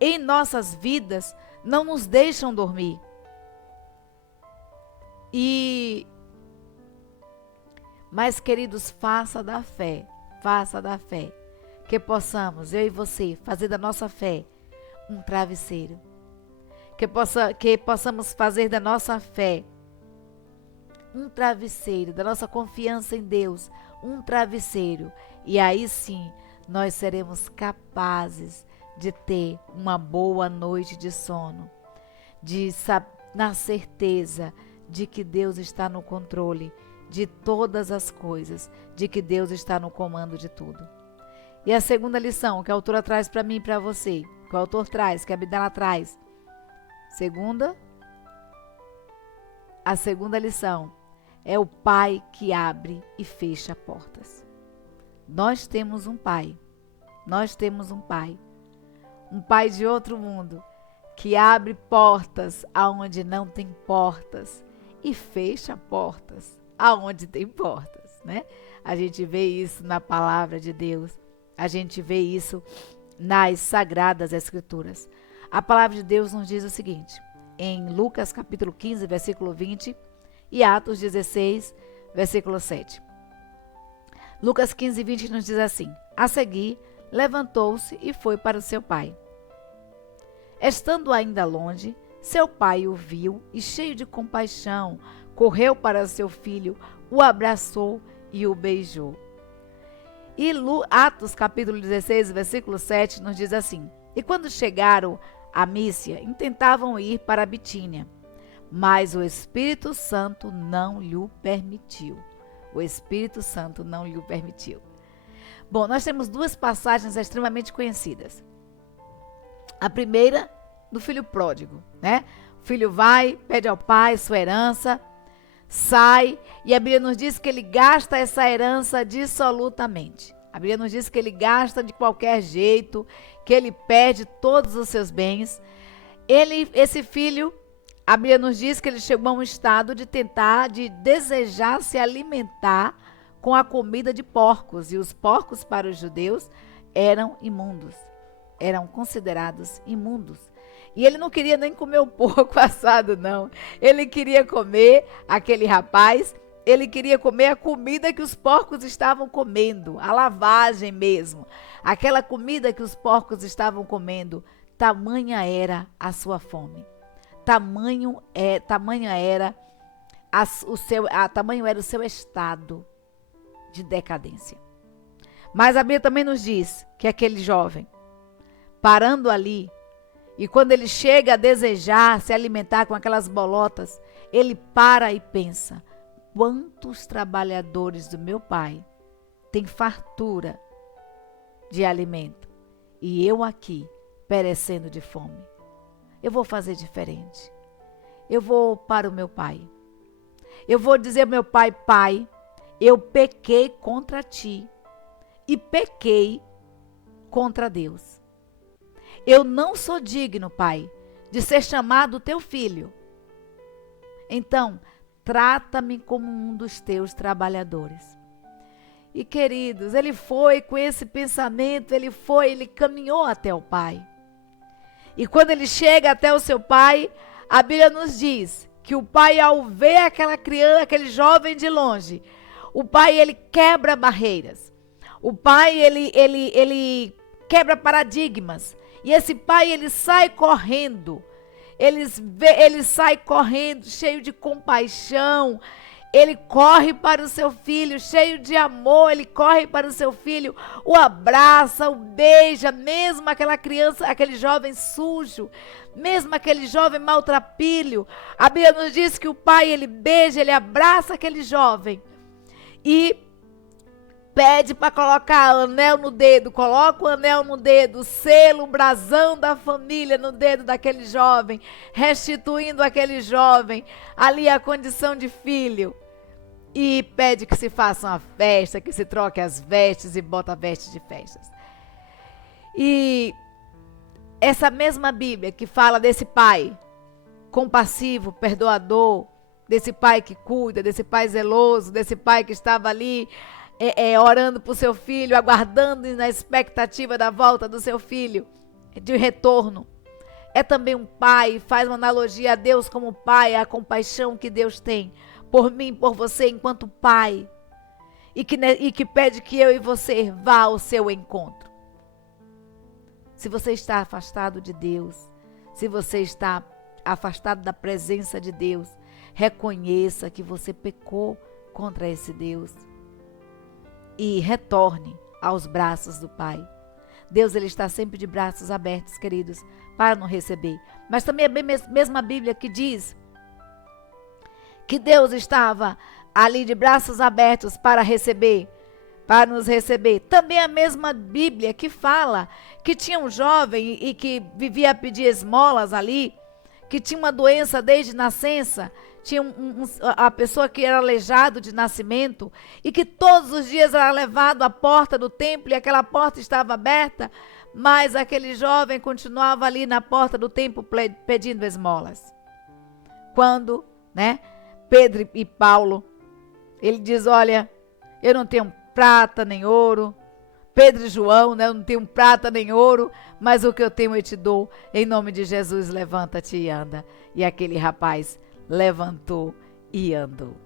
em nossas vidas não nos deixam dormir. Mas, queridos, faça da fé, que possamos, eu e você, fazer da nossa fé um travesseiro. Que possamos fazer da nossa fé um travesseiro, da nossa confiança em Deus, um travesseiro. E aí sim, nós seremos capazes de ter uma boa noite de sono, de na certeza de que Deus está no controle de todas as coisas, de que Deus está no comando de tudo. E a segunda lição que a autora traz para mim e para você, que o autor traz, que a Abdala traz. A segunda lição é o Pai que abre e fecha portas. Nós temos um Pai, um Pai de outro mundo, que abre portas aonde não tem portas e fecha portas aonde tem portas, né? A gente vê isso na palavra de Deus, a gente vê isso nas Sagradas Escrituras. A palavra de Deus nos diz o seguinte, em Lucas capítulo 15, versículo 20 e Atos 16, versículo 7. Lucas 15, 20 nos diz assim: a seguir, levantou-se e foi para o seu pai. Estando ainda longe, seu pai o viu e, cheio de compaixão, correu para seu filho, o abraçou e o beijou. E Atos capítulo 16, versículo 7 nos diz assim: e quando chegaram a Mísia, intentavam ir para a Bitínia, mas o Espírito Santo não lhe permitiu. O Espírito Santo não lhe permitiu. Bom, nós temos duas passagens extremamente conhecidas. A primeira, do filho pródigo, né? O filho vai, pede ao pai sua herança, sai, e a Bíblia nos diz que ele gasta essa herança dissolutamente. A Bíblia nos diz que ele gasta de qualquer jeito, que ele perde todos os seus bens. Esse filho, a Bíblia nos diz que ele chegou a um estado de desejar se alimentar com a comida de porcos. E os porcos para os judeus eram imundos, eram considerados imundos. E ele não queria nem comer o porco assado, não. Ele queria comer aquele rapaz, ele queria comer a comida que os porcos estavam comendo, a lavagem mesmo. Aquela comida que os porcos estavam comendo, tamanha era a sua fome. Tamanho era o seu estado de decadência. Mas a Bíblia também nos diz que aquele jovem, parando ali, e quando ele chega a desejar se alimentar com aquelas bolotas, ele para e pensa: quantos trabalhadores do meu pai têm fartura de alimento e eu aqui perecendo de fome? Eu vou fazer diferente. Eu vou para o meu pai. Eu vou dizer ao meu pai: pai, eu pequei contra ti e pequei contra Deus. Eu não sou digno, pai, de ser chamado teu filho. Então, trata-me como um dos teus trabalhadores. E queridos, ele foi com esse pensamento, ele caminhou até o pai. E quando ele chega até o seu pai, a Bíblia nos diz que o pai, ao ver aquela criança, aquele jovem de longe, o pai, ele quebra barreiras. O pai, ele quebra paradigmas. E esse pai, ele sai correndo. Ele sai correndo, cheio de compaixão. Ele corre para o seu filho, cheio de amor. Ele corre para o seu filho, o abraça, o beija. Mesmo aquela criança, aquele jovem sujo, mesmo aquele jovem maltrapilho. A Bíblia nos diz que o pai, ele beija, ele abraça aquele jovem. E pede para colocar anel no dedo, coloca o anel no dedo, o selo, o brasão da família no dedo daquele jovem, restituindo aquele jovem ali a condição de filho. E pede que se faça uma festa, que se troque as vestes e bota vestes de festas. E essa mesma Bíblia que fala desse pai compassivo, perdoador, desse pai que cuida, desse pai zeloso, desse pai que estava ali orando por seu filho, aguardando na expectativa da volta do seu filho, de retorno. É também um pai, faz uma analogia a Deus como pai, a compaixão que Deus tem por mim, por você, enquanto pai, e que pede que eu e você vá ao seu encontro. Se você está afastado de Deus, se você está afastado da presença de Deus, reconheça que você pecou contra esse Deus e retorne aos braços do Pai. Deus, ele está sempre de braços abertos, queridos, para nos receber. Mas também é a mesma Bíblia que diz que Deus estava ali de braços abertos para nos receber. Também a mesma Bíblia que fala que tinha um jovem e que vivia a pedir esmolas ali, que tinha uma doença desde nascença, tinha a pessoa que era aleijado de nascimento e que todos os dias era levado à porta do templo e aquela porta estava aberta, mas aquele jovem continuava ali na porta do templo pedindo esmolas. Quando, Pedro e Paulo, ele diz, olha, eu não tenho prata nem ouro. Pedro e João, eu não tenho prata nem ouro, mas o que eu tenho eu te dou. Em nome de Jesus, levanta-te e anda. E aquele rapaz levantou e andou.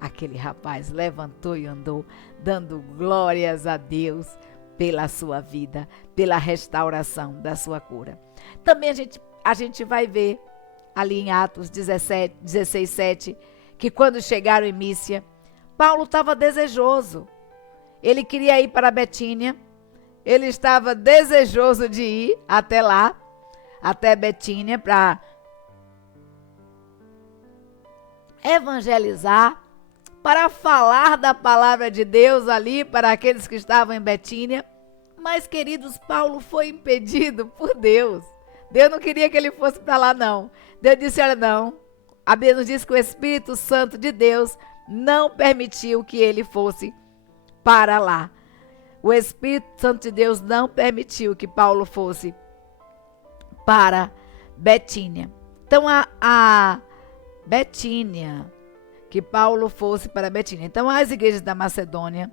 Aquele rapaz levantou e andou, dando glórias a Deus pela sua vida, pela restauração da sua cura. Também a gente vai ver ali em Atos 16, 7, que quando chegaram em Mísia, Paulo estava desejoso. Ele queria ir para Betínia. Ele estava desejoso de ir até lá, até Betínia, para evangelizar, para falar da palavra de Deus ali para aqueles que estavam em Betínia. Mas, queridos, Paulo foi impedido por Deus. Deus não queria que ele fosse para lá, não. Deus disse, olha, não. A Bíblia nos diz que o Espírito Santo de Deus não permitiu que ele fosse para lá. O Espírito Santo de Deus não permitiu que Paulo fosse para Betínia. Então, a Betínia, que Paulo fosse para Betínia. Então, as igrejas da Macedônia,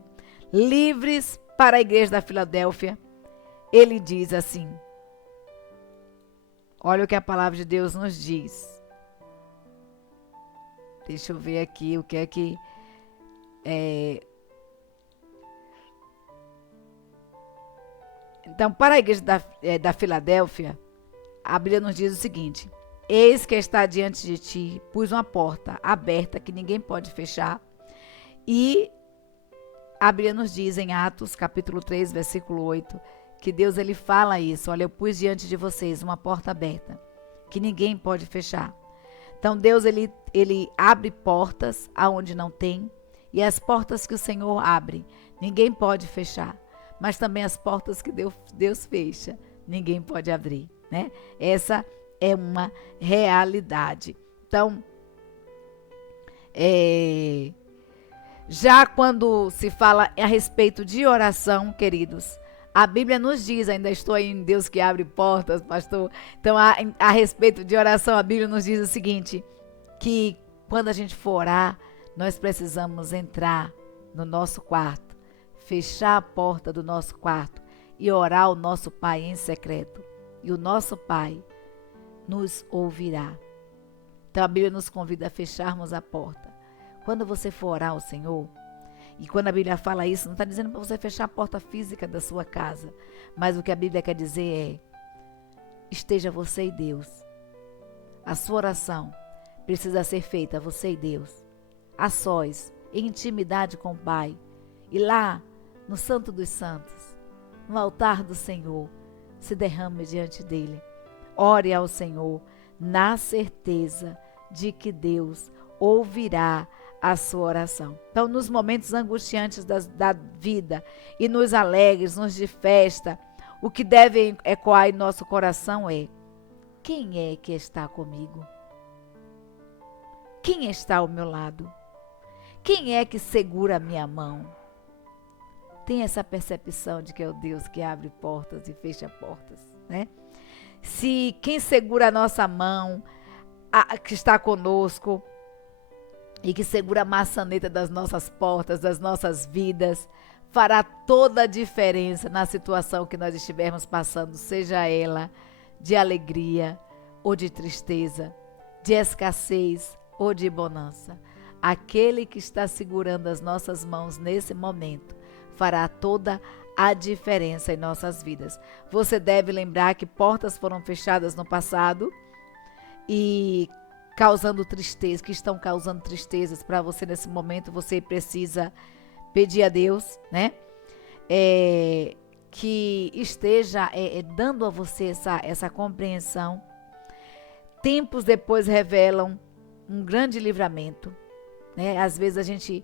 livres para a igreja da Filadélfia, ele diz assim, olha o que a palavra de Deus nos diz. Deixa eu ver aqui o que é que Então, para a igreja da Filadélfia, a Bíblia nos diz o seguinte: eis que está diante de ti, pus uma porta aberta que ninguém pode fechar. E a Bíblia nos diz em Atos, capítulo 3, versículo 8, que Deus ele fala isso: olha, eu pus diante de vocês uma porta aberta que ninguém pode fechar. Então, Deus ele abre portas aonde não tem, e as portas que o Senhor abre, ninguém pode fechar. Mas também as portas que Deus fecha, ninguém pode abrir, né? Essa é uma realidade. Então, já quando se fala a respeito de oração, queridos, a Bíblia nos diz, ainda estou aí em Deus que abre portas, pastor. Então, a respeito de oração, a Bíblia nos diz o seguinte, que quando a gente for orar, nós precisamos entrar no nosso quarto, fechar a porta do nosso quarto e orar ao nosso Pai em secreto. E o nosso Pai nos ouvirá. Então a Bíblia nos convida a fecharmos a porta. Quando você for orar ao Senhor, e quando a Bíblia fala isso, não está dizendo para você fechar a porta física da sua casa, mas o que a Bíblia quer dizer é: esteja você e Deus. A sua oração precisa ser feita, você e Deus, a sós, em intimidade com o Pai. E lá, no Santo dos Santos, no altar do Senhor, se derrame diante dele. Ore ao Senhor na certeza de que Deus ouvirá a sua oração. Então, nos momentos angustiantes da vida e nos alegres, nos de festa, o que deve ecoar em nosso coração é: quem é que está comigo? Quem está ao meu lado? Quem é que segura a minha mão? Tem essa percepção de que é o Deus que abre portas e fecha portas, né? Se quem segura a nossa mão, que está conosco e que segura a maçaneta das nossas portas, das nossas vidas, fará toda a diferença na situação que nós estivermos passando, seja ela de alegria ou de tristeza, de escassez ou de bonança. Aquele que está segurando as nossas mãos nesse momento fará toda a diferença em nossas vidas. Você deve lembrar que portas foram fechadas no passado e causando tristeza, que estão causando tristezas para você nesse momento. Você precisa pedir a Deus, né? Que esteja dando a você essa compreensão. Tempos depois revelam um grande livramento. né? Às vezes a gente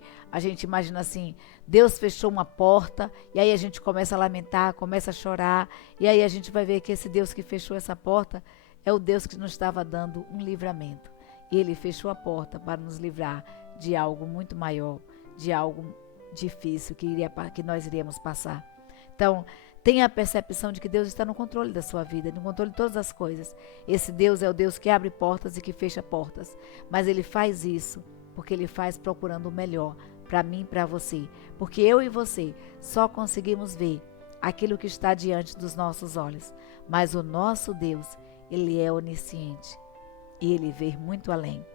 imagina assim, Deus fechou uma porta, e aí a gente começa a lamentar, começa a chorar, e aí a gente vai ver que esse Deus que fechou essa porta é o Deus que nos estava dando um livramento. E Ele fechou a porta para nos livrar de algo muito maior, de algo difícil que nós iríamos passar. Então, tenha a percepção de que Deus está no controle da sua vida, no controle de todas as coisas. Esse Deus é o Deus que abre portas e que fecha portas. Mas Ele faz isso porque Ele faz procurando o melhor para mim e para você. Porque eu e você só conseguimos ver aquilo que está diante dos nossos olhos. Mas o nosso Deus, Ele é onisciente. E Ele vê muito além.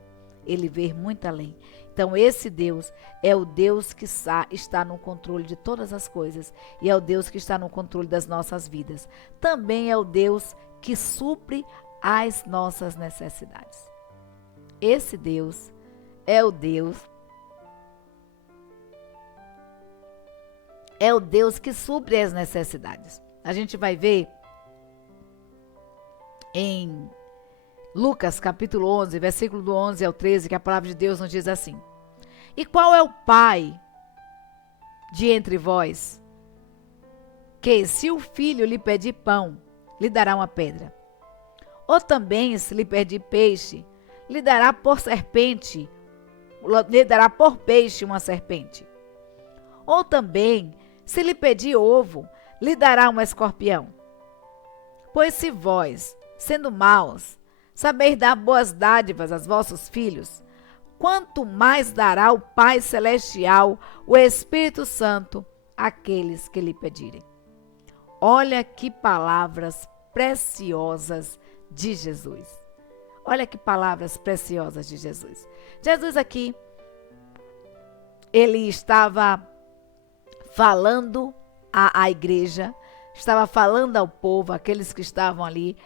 Ele vê muito além. Então esse Deus é o Deus que está no controle de todas as coisas. E é o Deus que está no controle das nossas vidas. Também é o Deus que supre as nossas necessidades. Esse Deus é o Deus que supre as necessidades. A gente vai ver em Lucas capítulo 11, versículo do 11 ao 13, que a palavra de Deus nos diz assim: E qual é o pai de entre vós, que se o filho lhe pedir pão, lhe dará uma pedra? Ou também, se lhe pedir peixe, lhe dará por peixe uma serpente? Ou também, se lhe pedir ovo, lhe dará um escorpião? Pois se vós, sendo maus, saber dar boas dádivas aos vossos filhos, quanto mais dará o Pai Celestial, o Espírito Santo, àqueles que lhe pedirem. Olha que palavras preciosas de Jesus. Olha que palavras preciosas de Jesus. Jesus aqui, ele estava falando à igreja, estava falando ao povo, aqueles que estavam ali,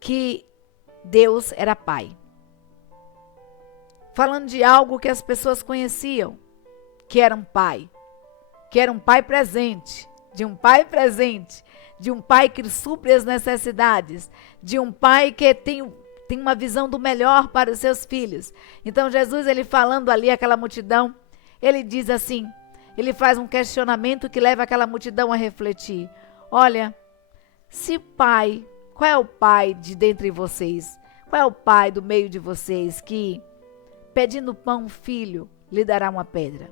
que Deus era Pai. Falando de algo que as pessoas conheciam, que era um Pai presente, de um Pai que supre as necessidades, de um Pai que tem uma visão do melhor para os seus filhos. Então Jesus, ele falando ali àquela multidão, ele diz assim, ele faz um questionamento que leva aquela multidão a refletir. Olha, se Pai, qual é o pai de dentre vocês? Qual é o pai do meio de vocês que, pedindo pão, filho, lhe dará uma pedra?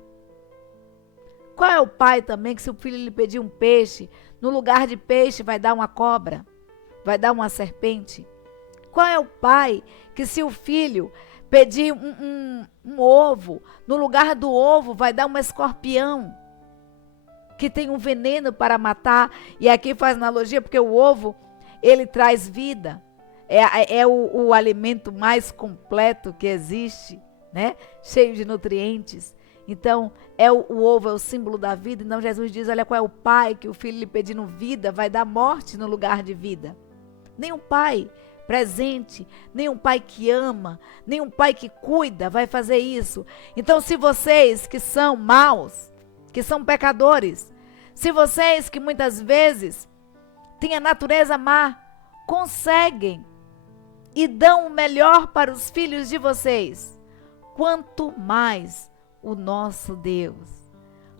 Qual é o pai também que, se o filho lhe pedir um peixe, no lugar de peixe vai dar uma cobra, vai dar uma serpente? Qual é o pai que, se o filho pedir um ovo, no lugar do ovo vai dar um escorpião, que tem um veneno para matar? E aqui faz analogia porque o ovo, ele traz vida, é o alimento mais completo que existe, né? Cheio de nutrientes. Então, o ovo é o símbolo da vida. Então Jesus diz, olha, qual é o pai que o filho lhe pedindo vida vai dar morte no lugar de vida? Nenhum pai presente, nenhum pai que ama, nenhum pai que cuida vai fazer isso. Então, se vocês que são maus, que são pecadores, se vocês que muitas vezes têm a natureza má, conseguem e dão o melhor para os filhos de vocês, quanto mais o nosso Deus,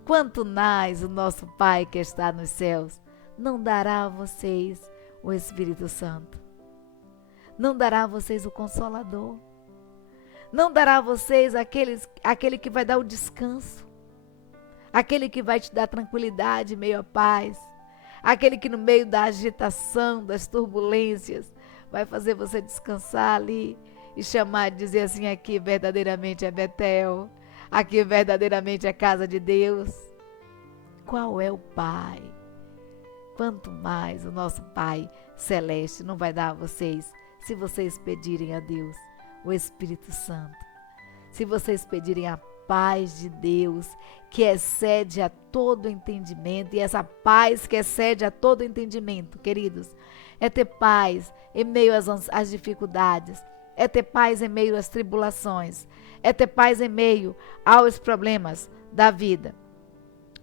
quanto mais o nosso Pai que está nos céus, não dará a vocês o Espírito Santo, não dará a vocês o Consolador, não dará a vocês aquele que vai dar o descanso, aquele que vai te dar tranquilidade em meio à paz, aquele que no meio da agitação, das turbulências, vai fazer você descansar ali e chamar, dizer assim, aqui verdadeiramente é Betel, aqui verdadeiramente é casa de Deus. Qual é o Pai? Quanto mais o nosso Pai Celeste não vai dar a vocês, se vocês pedirem a Deus o Espírito Santo, se vocês pedirem a paz de Deus, que excede a todo entendimento. E essa paz que excede a todo entendimento, queridos, é ter paz em meio às dificuldades, é ter paz em meio às tribulações, é ter paz em meio aos problemas da vida.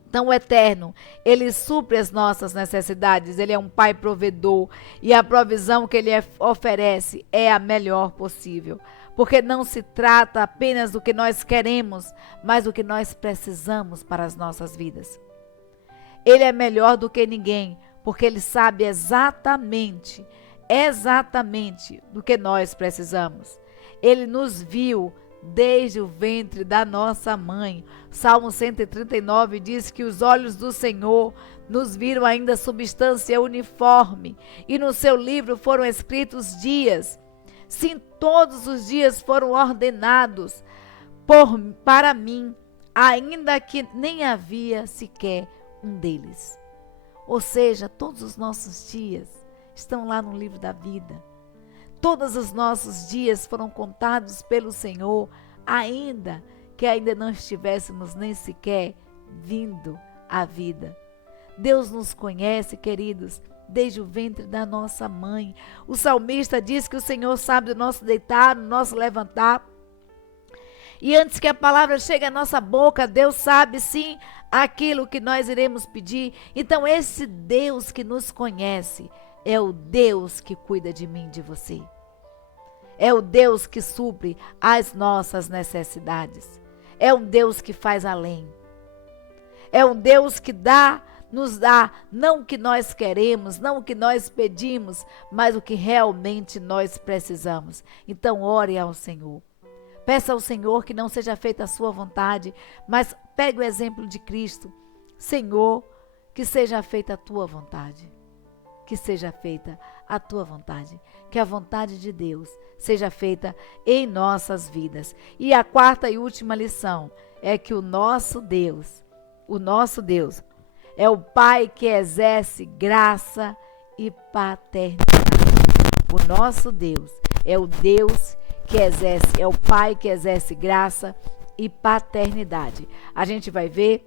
Então o Eterno, Ele supre as nossas necessidades, Ele é um Pai provedor, e a provisão que Ele oferece é a melhor possível. porque não se trata apenas do que nós queremos, mas do que nós precisamos para as nossas vidas. Ele é melhor do que ninguém, porque Ele sabe exatamente do que nós precisamos. Ele nos viu desde o ventre da nossa mãe. Salmo 139 diz que os olhos do Senhor nos viram ainda substância uniforme, e no seu livro foram escritos dias. Sim, todos os dias foram ordenados para mim, ainda que nem havia sequer um deles. Ou seja, todos os nossos dias estão lá no livro da vida. Todos os nossos dias foram contados pelo Senhor, ainda que ainda não estivéssemos nem sequer vindo à vida. Deus nos conhece, queridos, desde o ventre da nossa mãe. O salmista diz que o Senhor sabe do nosso deitar, do nosso levantar. E antes que a palavra chegue à nossa boca, Deus sabe sim aquilo que nós iremos pedir. Então esse Deus que nos conhece é o Deus que cuida de mim, de você. É o Deus que supre as nossas necessidades. É um Deus que faz além. É um Deus que nos dá não o que nós queremos, não o que nós pedimos, mas o que realmente nós precisamos. Então ore ao Senhor. Peça ao Senhor que não seja feita a sua vontade, mas pegue o exemplo de Cristo. Senhor, que seja feita a tua vontade. Que seja feita a tua vontade. Que a vontade de Deus seja feita em nossas vidas. E a quarta e última lição é que o nosso Deus é o Pai que exerce graça e paternidade. O nosso Deus é o Deus que exerce, é o Pai que exerce graça e paternidade. A gente vai ver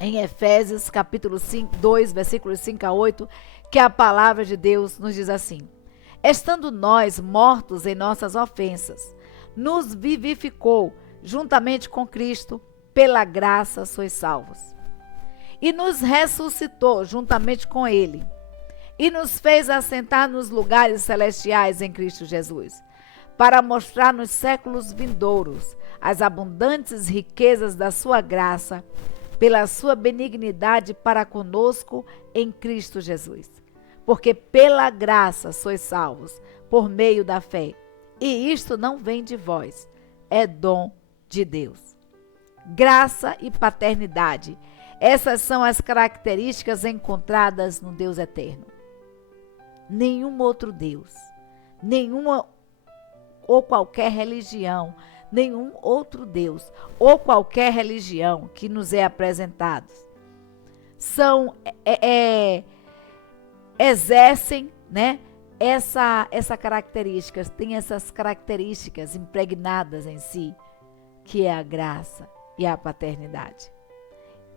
em Efésios capítulo 2, versículos 5 a 8, que a palavra de Deus nos diz assim: estando nós mortos em nossas ofensas, nos vivificou juntamente com Cristo, pela graça sois salvos. E nos ressuscitou juntamente com Ele, e nos fez assentar nos lugares celestiais em Cristo Jesus, para mostrar nos séculos vindouros as abundantes riquezas da sua graça, pela sua benignidade para conosco em Cristo Jesus. Porque pela graça sois salvos, por meio da fé. E isto não vem de vós, é dom de Deus. Graça e paternidade, essas são as características encontradas no Deus eterno. Nenhum outro Deus, nenhuma ou qualquer religião, nenhum outro Deus ou qualquer religião que nos é apresentado exercem, né, essa característica, tem essas características impregnadas em si, que é a graça e a paternidade.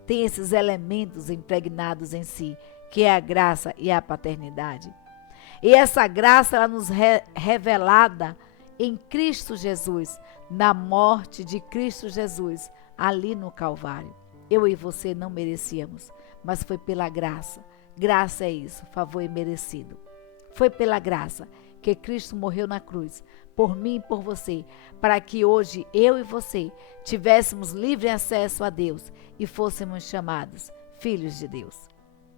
Tem esses elementos impregnados em si, que é a graça e a paternidade. E essa graça, ela nos revelada em Cristo Jesus, na morte de Cristo Jesus, ali no Calvário. Eu e você não merecíamos, mas foi pela graça. Graça é isso, favor imerecido. Foi pela graça que Cristo morreu na cruz, por mim e por você, para que hoje eu e você tivéssemos livre acesso a Deus e fôssemos chamados filhos de Deus.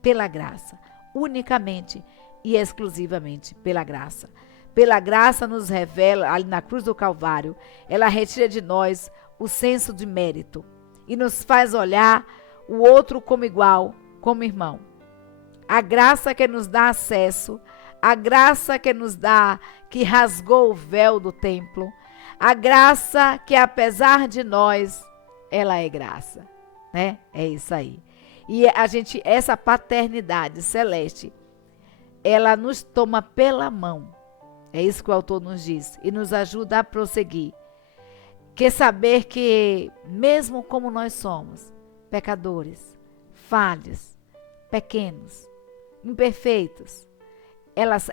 Pela graça, unicamente e exclusivamente pela graça. Pela graça nos revela, ali na cruz do Calvário, ela retira de nós o senso de mérito e nos faz olhar o outro como igual, como irmão. A graça que nos dá acesso, a graça que nos dá, que rasgou o véu do templo, a graça que apesar de nós, ela é graça, né? É isso aí. E essa paternidade celeste, ela nos toma pela mão. É isso que o autor nos diz e nos ajuda a prosseguir. Que saber que, mesmo como nós somos, pecadores, falhos, pequenos, imperfeitos,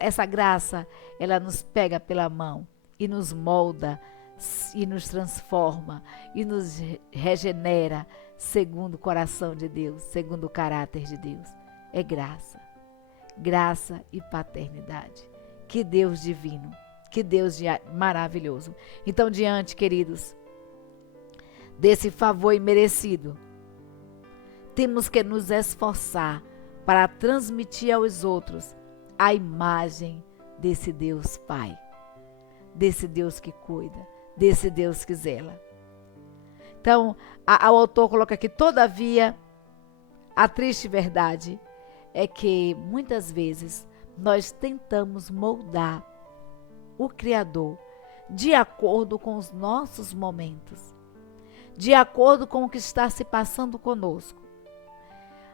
essa graça, ela nos pega pela mão e nos molda e nos transforma e nos regenera segundo o coração de Deus, segundo o caráter de Deus. É graça, graça e paternidade. Que Deus divino Que Deus maravilhoso. Então, diante, queridos, desse favor imerecido, temos que nos esforçar para transmitir aos outros a imagem desse Deus Pai, desse Deus que cuida, desse Deus que zela. Então, o autor coloca aqui: todavia, a triste verdade é que muitas vezes nós tentamos moldar o Criador de acordo com os nossos momentos, de acordo com o que está se passando conosco.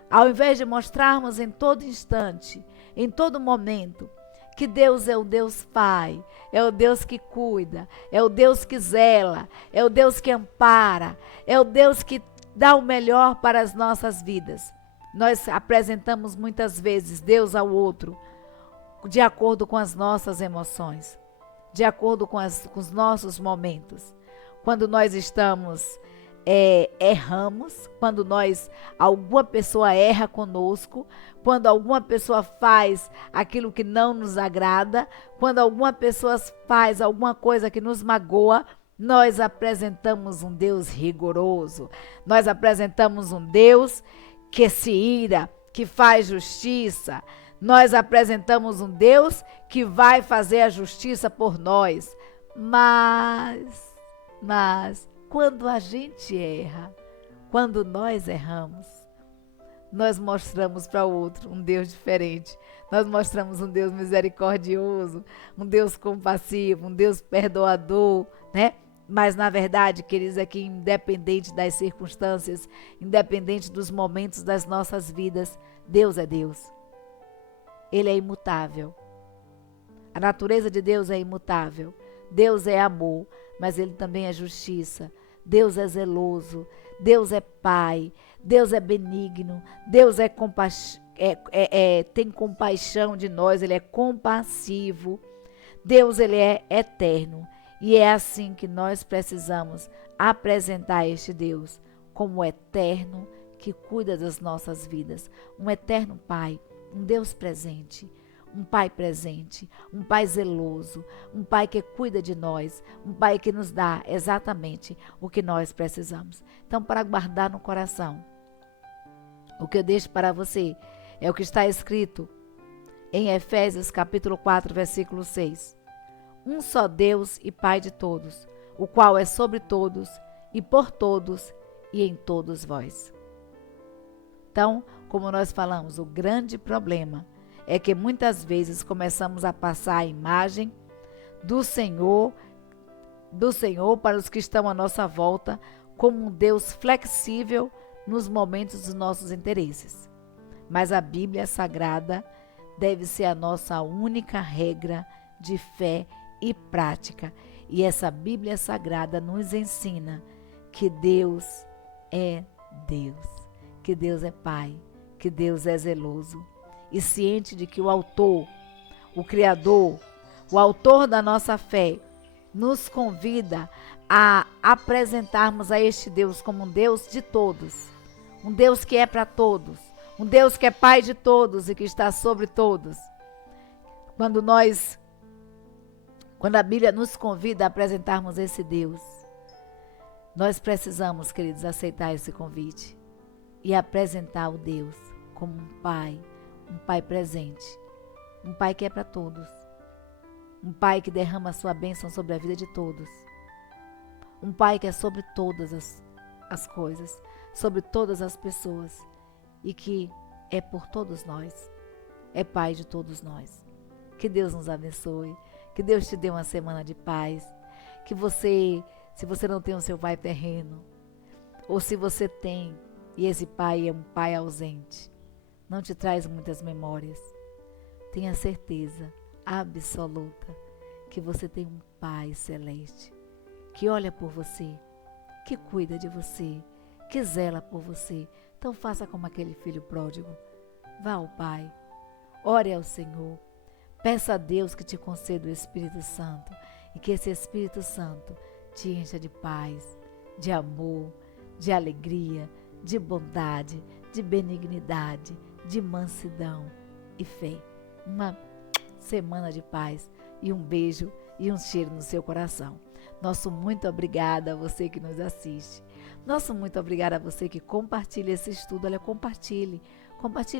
Ao invés de mostrarmos em todo instante, em todo momento, que Deus é o Deus Pai, é o Deus que cuida, é o Deus que zela, é o Deus que ampara, é o Deus que dá o melhor para as nossas vidas. Nós apresentamos muitas vezes Deus ao outro de acordo com as nossas emoções, de acordo com os nossos momentos. Quando nós erramos, quando alguma pessoa erra conosco, quando alguma pessoa faz aquilo que não nos agrada, quando alguma pessoa faz alguma coisa que nos magoa, nós apresentamos um Deus rigoroso, nós apresentamos um Deus que se ira, que faz justiça, nós apresentamos um Deus que vai fazer a justiça por nós. Mas, quando a gente erra, quando nós erramos, nós mostramos para o outro um Deus diferente. Nós mostramos um Deus misericordioso, um Deus compassivo, um Deus perdoador, né? Mas, na verdade, queridos, é que independente das circunstâncias, independente dos momentos das nossas vidas, Deus é Deus. Ele é imutável. A natureza de Deus é imutável. Deus é amor, mas Ele também é justiça. Deus é zeloso, Deus é Pai, Deus é benigno, Deus tem compaixão de nós, Ele é compassivo. Deus, Ele é eterno. E é assim que nós precisamos apresentar este Deus como eterno que cuida das nossas vidas. Um eterno Pai, um Deus presente, um Pai presente, um Pai zeloso, um Pai que cuida de nós, um Pai que nos dá exatamente o que nós precisamos. Então, para guardar no coração, o que eu deixo para você é o que está escrito em Efésios capítulo 4, versículo 6. Um só Deus e Pai de todos, o qual é sobre todos e por todos e em todos vós. Então, como nós falamos, o grande problema é que muitas vezes começamos a passar a imagem do Senhor para os que estão à nossa volta como um Deus flexível nos momentos dos nossos interesses. Mas a Bíblia Sagrada deve ser a nossa única regra de fé e prática. E essa Bíblia Sagrada nos ensina que Deus é Deus, que Deus é Pai, que Deus é zeloso. E ciente de que o autor, o Criador, o autor da nossa fé, nos convida a apresentarmos a este Deus como um Deus de todos, um Deus que é para todos, um Deus que é Pai de todos e que está sobre todos. Quando a Bíblia nos convida a apresentarmos esse Deus, nós precisamos, queridos, aceitar esse convite e apresentar o Deus como um Pai presente, um Pai que é para todos, um Pai que derrama a sua bênção sobre a vida de todos, um Pai que é sobre todas as coisas, sobre todas as pessoas e que é por todos nós, é Pai de todos nós. Que Deus nos abençoe, que Deus te dê uma semana de paz, que você, se você não tem o seu pai terreno, ou se você tem e esse pai é um pai ausente, não te traz muitas memórias, tenha certeza absoluta que você tem um Pai celeste, que olha por você, que cuida de você, que zela por você. Então faça como aquele filho pródigo, vá ao Pai, ore ao Senhor, peça a Deus que te conceda o Espírito Santo e que esse Espírito Santo te encha de paz, de amor, de alegria, de bondade, de benignidade, de mansidão e fé. Uma semana de paz e um beijo e um cheiro no seu coração. Nosso muito obrigada a você que nos assiste. Nosso muito obrigada a você que compartilha esse estudo. Olha, compartilhe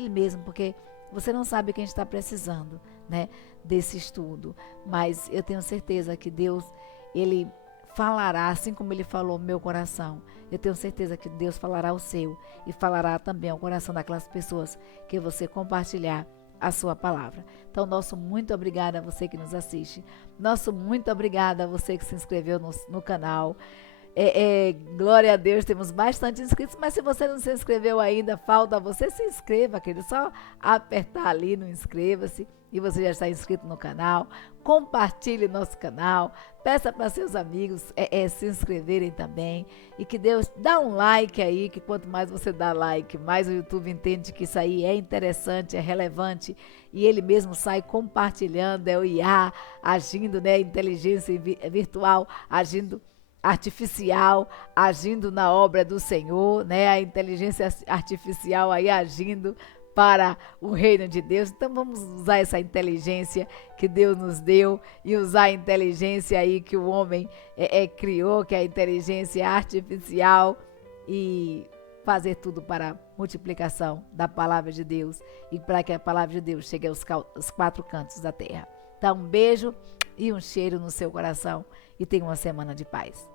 mesmo, porque você não sabe quem está precisando, né, desse estudo. Mas eu tenho certeza que Deus, Ele falará, assim como Ele falou no meu coração. Eu tenho certeza que Deus falará ao seu e falará também ao coração daquelas pessoas que você compartilhar a sua palavra. Então, nosso muito obrigada a você que nos assiste. Nosso muito obrigada a você que se inscreveu no canal. Glória a Deus, temos bastante inscritos, mas se você não se inscreveu ainda, falta você, se inscreva, querido, só apertar ali no inscreva-se e você já está inscrito no canal. Compartilhe nosso canal, peça para seus amigos se inscreverem também, e que Deus dá um like aí, que quanto mais você dá like, mais o YouTube entende que isso aí é interessante, é relevante, e ele mesmo sai compartilhando, o IA agindo, né, inteligência virtual agindo, artificial agindo na obra do Senhor, né? A inteligência artificial aí agindo para o reino de Deus. Então vamos usar essa inteligência que Deus nos deu e usar a inteligência aí que o homem criou, que é a inteligência artificial, e fazer tudo para a multiplicação da palavra de Deus e para que a palavra de Deus chegue aos 4 cantos da terra. Então um beijo e um cheiro no seu coração e tenha uma semana de paz.